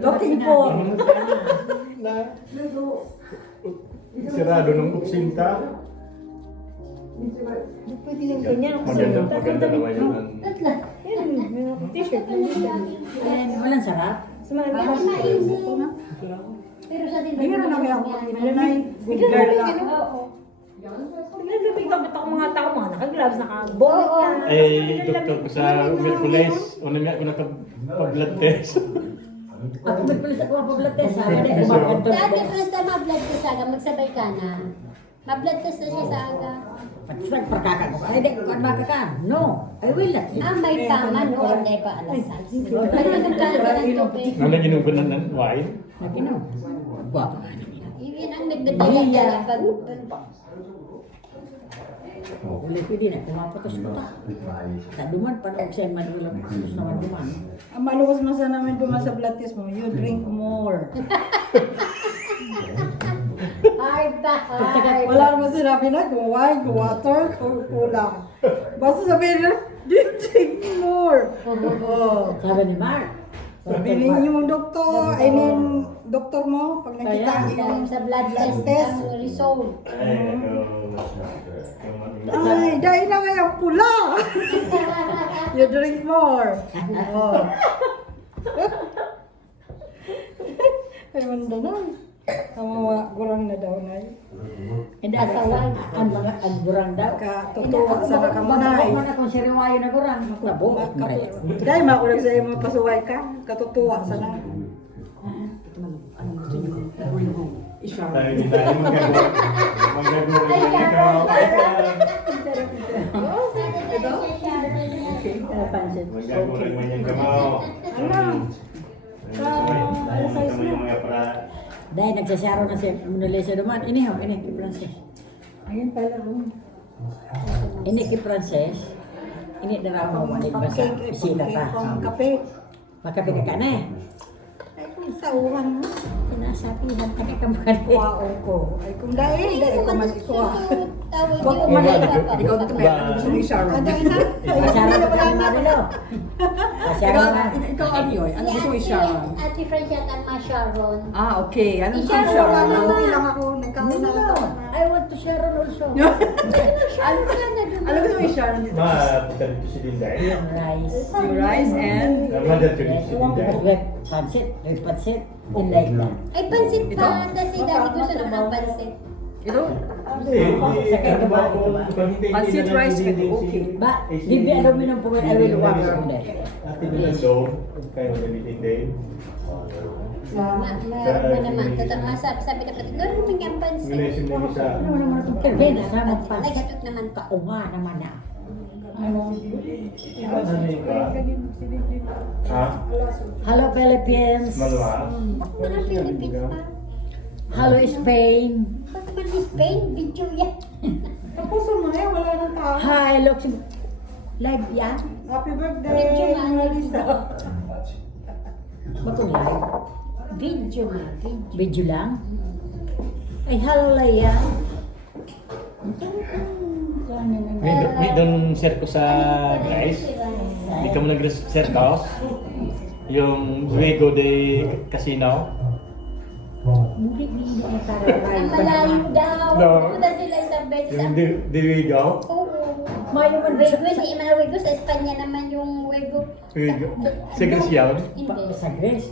Looking for. Na sirado ng upsinta. Pwede yung ganyan. Maganda naman yung T-shirt. walang sarap. Pero sa din. Hindi na namin ako. Nanay, good girl ka. Oo. Nalabig bakit ako mga tao, mga naka-gloves, naka-bonnet na. eh doktor ko sa Merkules. Una nga ako nakapag-blood test. Ako may pulis ako ang blood test. Sabi na Yes, kumakanta. Dati first time ma-blood test aga, magsabay ka na. Ma-blood test na siya sa aga. Pag pagkaka ko. Ay, di ko baka ka. No, I will not. May tama noon, dahil pa alas 6. Ano nagkala ng tubig? Nalaginom ko na ng wine. Naginom. Guwapo nga namin. Yun ang nagdadala pag Uli pwede na. Kumapatos ko ta. Sa duman pa na siya madulang. Gusto naman duman. Ang maluwas mo sa namin duman sa blood test mo, you drink more. hard ba? Hard. Wala naman sinabi na kung wine, kung water, kung cola. Basta sabihin na, drink more. Oh. Sabi ni Mark. Sabi yung doktor, I mean, doktor mo, pag nakita yung Sa blood test, ang result. ay, dahil na ngayon pula. You drink more. Oh. Ay, manda na. Kawawa, gurang na daw na. Hindi asawa. Ang mga ang gurang daw. Katutuwa sa nakamunay. Ako na kung siriwayo na gurang. Labo. Dahil makulang sa iyo pasuway ka, katutuwa sa na. Ano gusto niyo? Dahil hindi tayo magagawa Pansit. Magagawa mo yung gamaw. Dahil nagsasaro na si Monalisa naman. Inihaw, ini kay Frances. Ayun pala. Ini kay Frances. Ini daraw mo manit ba sa bisita ta. Kape. Makapit ka na eh. Ay, kung sauhan mo. Sinasabihan ka na kamukan eh. Kuwaon ko. Ay, kung dahil ko mas ikuha. Tawag Wag ko yun. man ikaw dito may gusto ni Sharon. Masarap na pala ang marilo. Masarap na. Ikaw ano yun? Ano gusto ni Sharon? Ate Francia at Ma Sharon. Ah, okay. Ano gusto ni I-Sharon Sharon? naman. Ano lang ako nagkaroon na ito. I want to Sharon also. Ano gusto ni Sharon dito? Mapunta dito si Dinday. Yung rice. Yung rice and Mother to dito si Dinday. With pansit. With pansit. In like that. Ay, pansit pa. Kasi dati gusto naman ng pansit. ito? Pansit rice ka din, okay. Ba, hindi ano minum po when I will walk from there. Ate Bilondo, kayo na Dinday. Naman. Totoo, sabi na pati, gano'n naman yung pansit. Nilesin mo isa. Ano naman itong kailan na naman pansit. Nagatot naman pa. Kauma naman na. Ano? Ha? Hello Philippines. Maluwas? Mga Philippines pa. Hello Spain. Ba't naman ni Spain? Video yan. Ang puso mo na yan, wala nang tao. Hi, Luxembourg. Live yan? Happy birthday, Video nga. Melissa. Matulay. Video nga. Video lang? Ay, hello Laya. May doon share ko sa guys. Hindi ka mo nag-share ka? Yung Luego de Casino. Hindi na Ang taray. malayo daw. No. Pumunta sila isang beses. Yung de Luego. Oo. Mayo man Wego, hindi man Wego. Sa Espanya naman yung Wego. Luego. Sa Grecian. Hindi. Sa Greece.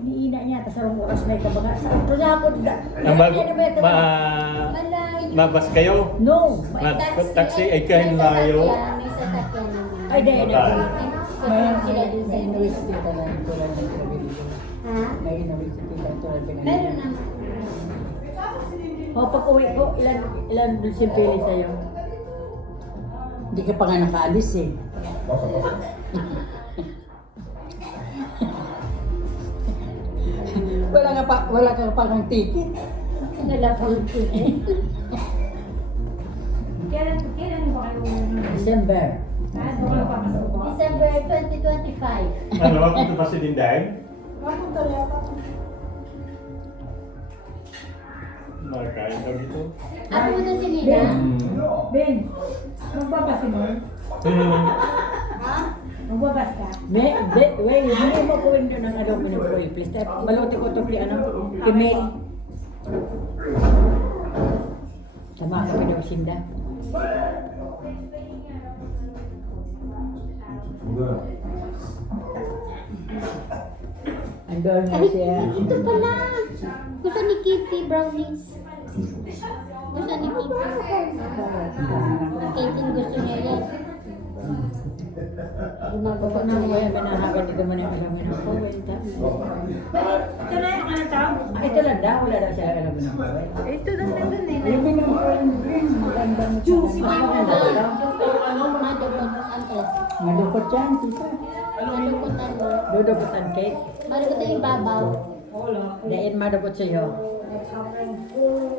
iniina niya, tapos sarong oras na ikabaga. Sa ito na ako, Mabas kayo? No. Taxi ay kayo layo. May sasakyan naman. Ay, dahil na. May sila dun sa University ka lang, tulad ng pinabili. Ha? May university lang, tulad ng pinabili. Meron naman. O, pag uwi ko, ilan dulceng pili sa'yo? Hindi ka pa nga nakaalis eh. wala ka pa ng ticket. Nalapang ko eh. Kailan ba kayo? December. December 2025. Ano, ito ba si Dinday? Mapunta niya ako. Nakain ka dito. Ako muna si Nina. Ben, magbabas mo? Magbabas ka? Hindi mo ko window ng ano mo ng oil, please. Baluti ko ito kay Mel. Tama ka pinagsinda. Andun nga Ay, siya. ito pala. Gusto ni Kitty brownies. Gusto ni Kitty. Kitty gusto niya yan. Gumagawa na mo yan, manahagan dito man yung alamin ng kawin. Ito na yung ano tao? Ito lang daw, wala daw siya alamin ng kawin. Ito lang na dun eh. Alamin ng kawin, maganda mo siya. Madukot yan, tita. Malukutan mo. Dudukutan cake. Malukutan yung babaw. Dain madukot sa'yo.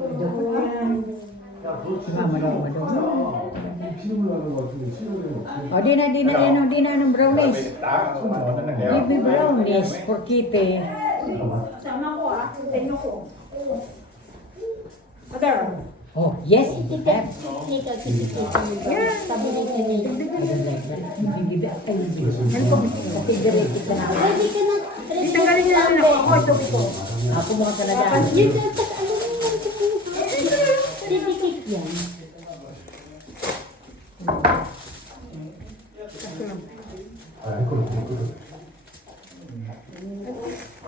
Madukot. O, di na ng brownies. Give me brownies for Kitty. Sama ko ah. Tignan ko. Mother. Oh, yes, Kitty, have. ikaw, Kitty. Sabi ni Kitty. Ready ka na. Tanggalin niyo na ako. Ito ko. Ako mga talaga. Yun, tapos ano naman ito po? Didikit yan.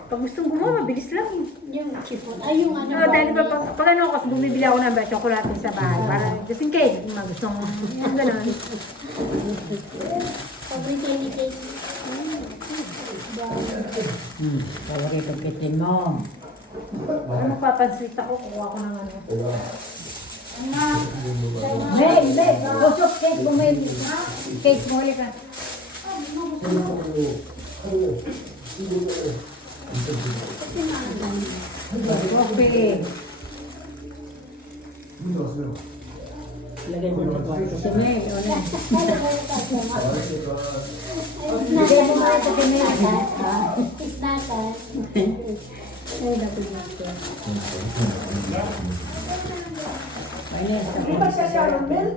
Pag gustong gumawa, mabilis lang. Yung chipon. Ay, yung ano. Dahil ba, pag ano ako, bumibili ako ng chocolate sa bahay. Para just in case, mga gustong gano'n. Paborito ni Kitty. Kaya rito Kitty mo. Ano magpapansit ako, kuha ko ng ano. May, kusok cake mo, may cake mo, halika. Bili. Lagay mo na ito. Kasi may, ano. Lagay mo na ito kami. Isnatas. Ay, dapat ito. Di ba siya Sharon Bell?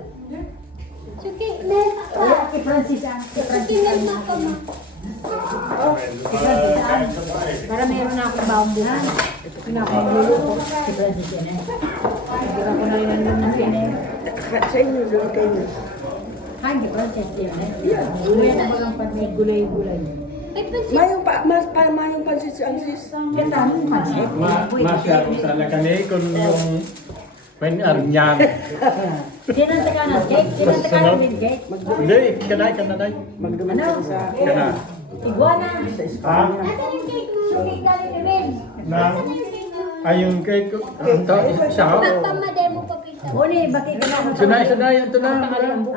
Suki, Mel, Wala kay Francis ah. Suki, Mel, maka ma. Para meron na akong baong buhay. Ito ko na akong magluluto. Si Francis yan eh. Siguro ko na rin ang lumakin eh. Sa inyo, doon kayo. Ay, si Francis yan eh. Umuya na mga pag-may gulay-gulay. Ay, pansin. Mayong pansit si Ansis. Ganda mo pansit. Masyal sana kami kung yung arnyan. Sinanta ka na cake? Sinanta ka na with cake? Hindi, kanay. Magduman Ano? sa... Kana. Iguana. Ha? Nasaan yung cake mo? Yung cake galing ni Mel. Na, Nasaan yung cake mo? ay yung cake ko. Ito, siya. Pamademo pa pita. Uni, bakit ka na? Sunay, ito na.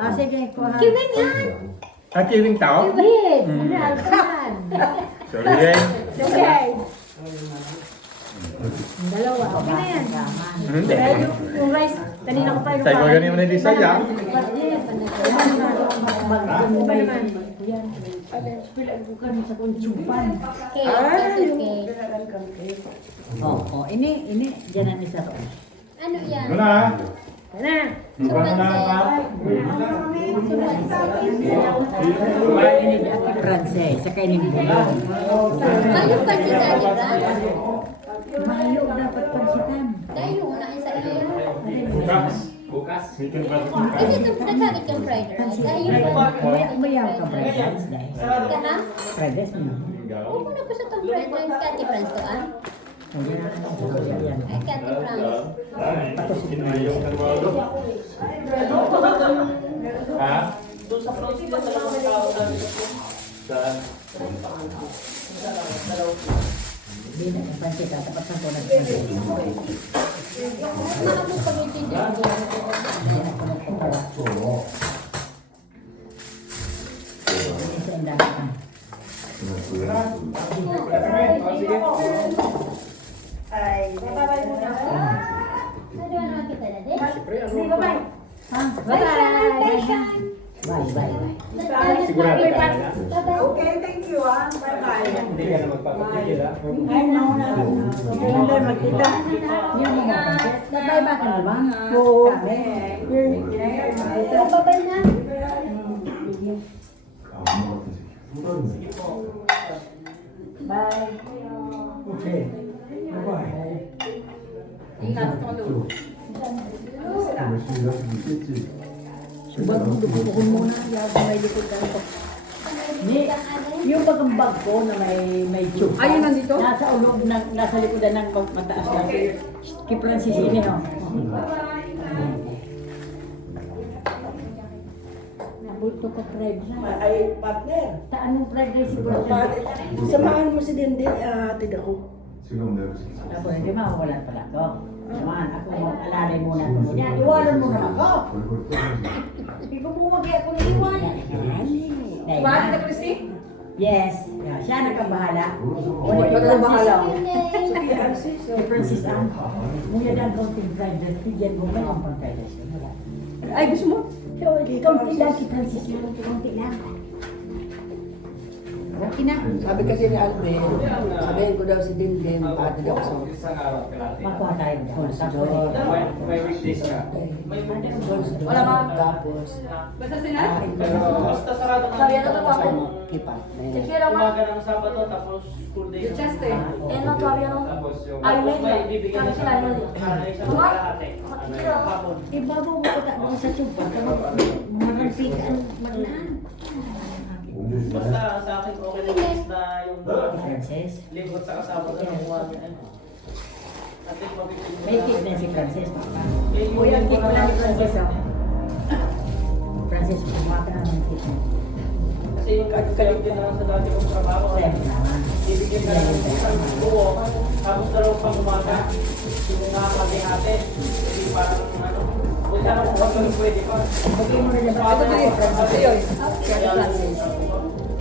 Ah, sige, kuha. Kiwin yan. Ang kiwing tao? Kiwin. Ano, alpan. Sorry, eh. Okay. Dalawa. Okay na yan. Hindi. Kaya yung rice, kanina ko pa yung Tayo ko ganyan mo na di saya. Iba naman. Cake. Cake. Oh, ini jangan isa to. Ano yan? Ano na? Ano? Ano na pa? Ini di akin Pranses, sa kainin mo. Kayo pa si Daddy ba? Mayo dapat pansitan. Kayo, una isa kayo. Bukas. Weekend ba? Kasi ito, nagkakit yung fried rice. Umayaw ka fried rice dahil. Ka ha? Fried rice mo. Oo, kung ako sa itong fried rice, Kati France to ah. Ayan. Ay, Kati France. Tapos Ayaw ka naman. Ha? Doon sa front sila talagang tao namin. Saan? hindi na kapansin ka. Tapat sa tunan. Hindi Makapag spaghetti dyan. na kumapapala. Hindi sa indahan. Ano naman kita na din? Bye-bye. Passion! Bye-bye. Sigurado ka na? Okay, thank you ah. Bye-bye. Hindi ka na magpapapigil ha? Ay, nauna. Hindi magkita. Yung mga bye-bye ka na ba? Oo. Ito, babay na. Bye. Okay. Bye-bye. Subad mo, dubukon muna. Yung may likod ka nito. Yung bagang bag ko na may tube. Ayun, nandito? Nasa ulog, nasa likodan ng mataas na. Kay Francis ini, no? Nabulto ka fried rice. Ay, partner. Taan mong fried rice siguro. Samahan mo si Dindin, hatid ako. Ako, hindi mawawalan pala ako. Samahan ako, mag-alalay muna ako. Yan, iwanan mo naman ako. Hindi ko bumagay ako ng iwan. Bakit na Christy? Yes. Yeah, siya nagkabahala. Ikaw bahala. Si Francis ang muya dan kaunting fried rice. Bigyan mo lang ang fried rice. Ay, gusto mo? So, kaunti lang si Francis lang. Kaunti lang. Okay na. Sabi kasi ni Alvin, sabihin ko daw si Dindin, hatid ako sa Isang araw kalahati. Makuha tayo. Considor. May weekdays ka. Wala ba? Tapos, Basta sila? Pero basta sarado na. Sabi, ano to, Papa? kipa. Kira ka? Umaga ng Sabado tapos school day. Yung chest eh. Yan lang sabi ano. Tapos yung Ay, tapos may may ibibigay na sila yun. isang kalahati. Hapon. Ibabaw mo ko doon sa tsupa. Marampikan. Maglaan. Basta sa akin okay lang is na yung Francis. linggo sa kasama na ng umaga. At least mabibigyan mo May na- tip na si Francis. May Uy, ang linggo tip mo na lang ni lang Francis. Oh. Francis, kumaka na ng tip mo. Kasi yung kayo din naman sa dati kong trabaho. Siyempre naman. Ibigyan ka ng isang buo, tapos dalawa pang umaga. Yung mga mag-ihate, hindi parang ano. Kung saan ako kung pwede pa. Pagay mo na lang ba? Ito din. Ito yun. Kaya Francis.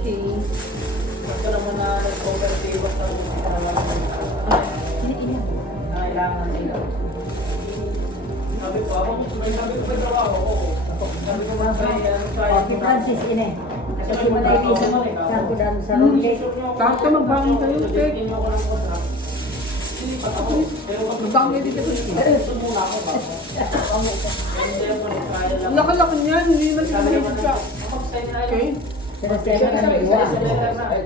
Okay. basta naman na nag-overstay, basta naman kailangan nila. Sabi ko, ako sabi ko sa trabaho, oo. Sabi ko, may Okay, Francis, ine. Kasi matay bisa mo. Saan ko daan sa ronde. Kahit ka magbangon kayo, Tek. Hindi mo ako ng contract. Magbangon dito Christy. Gusto muna ako ba? Hindi ako nag-trial lang. Ang laki-laki niyan, hindi naman sila Sabi naman mahilig na, ka. mag-sign na Okay. yun. Pero sa mga namiwa.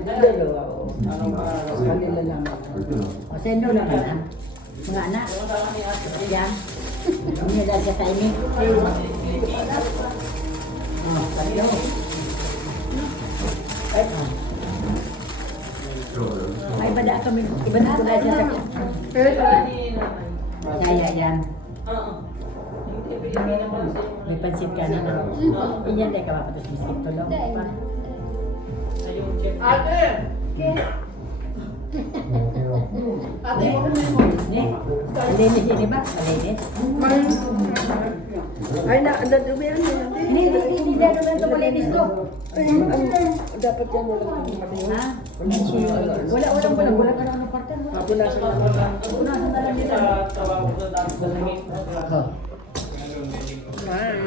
Dalawa, oo. Anong Kanila lang. O sendo naman ah. Mga anak. Yan. Hindi dahil sa timing. Oh, tayo. Ay, ah. May bada kami. Iba na kulay sa sakit. Kaya yan. May pansit ka na. Iyan tayo kapapatos biscuit to lang. Ate! Ate, malinis yun, diba? Malinis. Ay, nadadumi yan. Hindi na naman ito malinis to. Ay, dapat yan wala. Ha? Wala ka na ng partner. Punasan na. Punasan na lang nila. Trabaho ko na dati sa langit. Oh. Bye.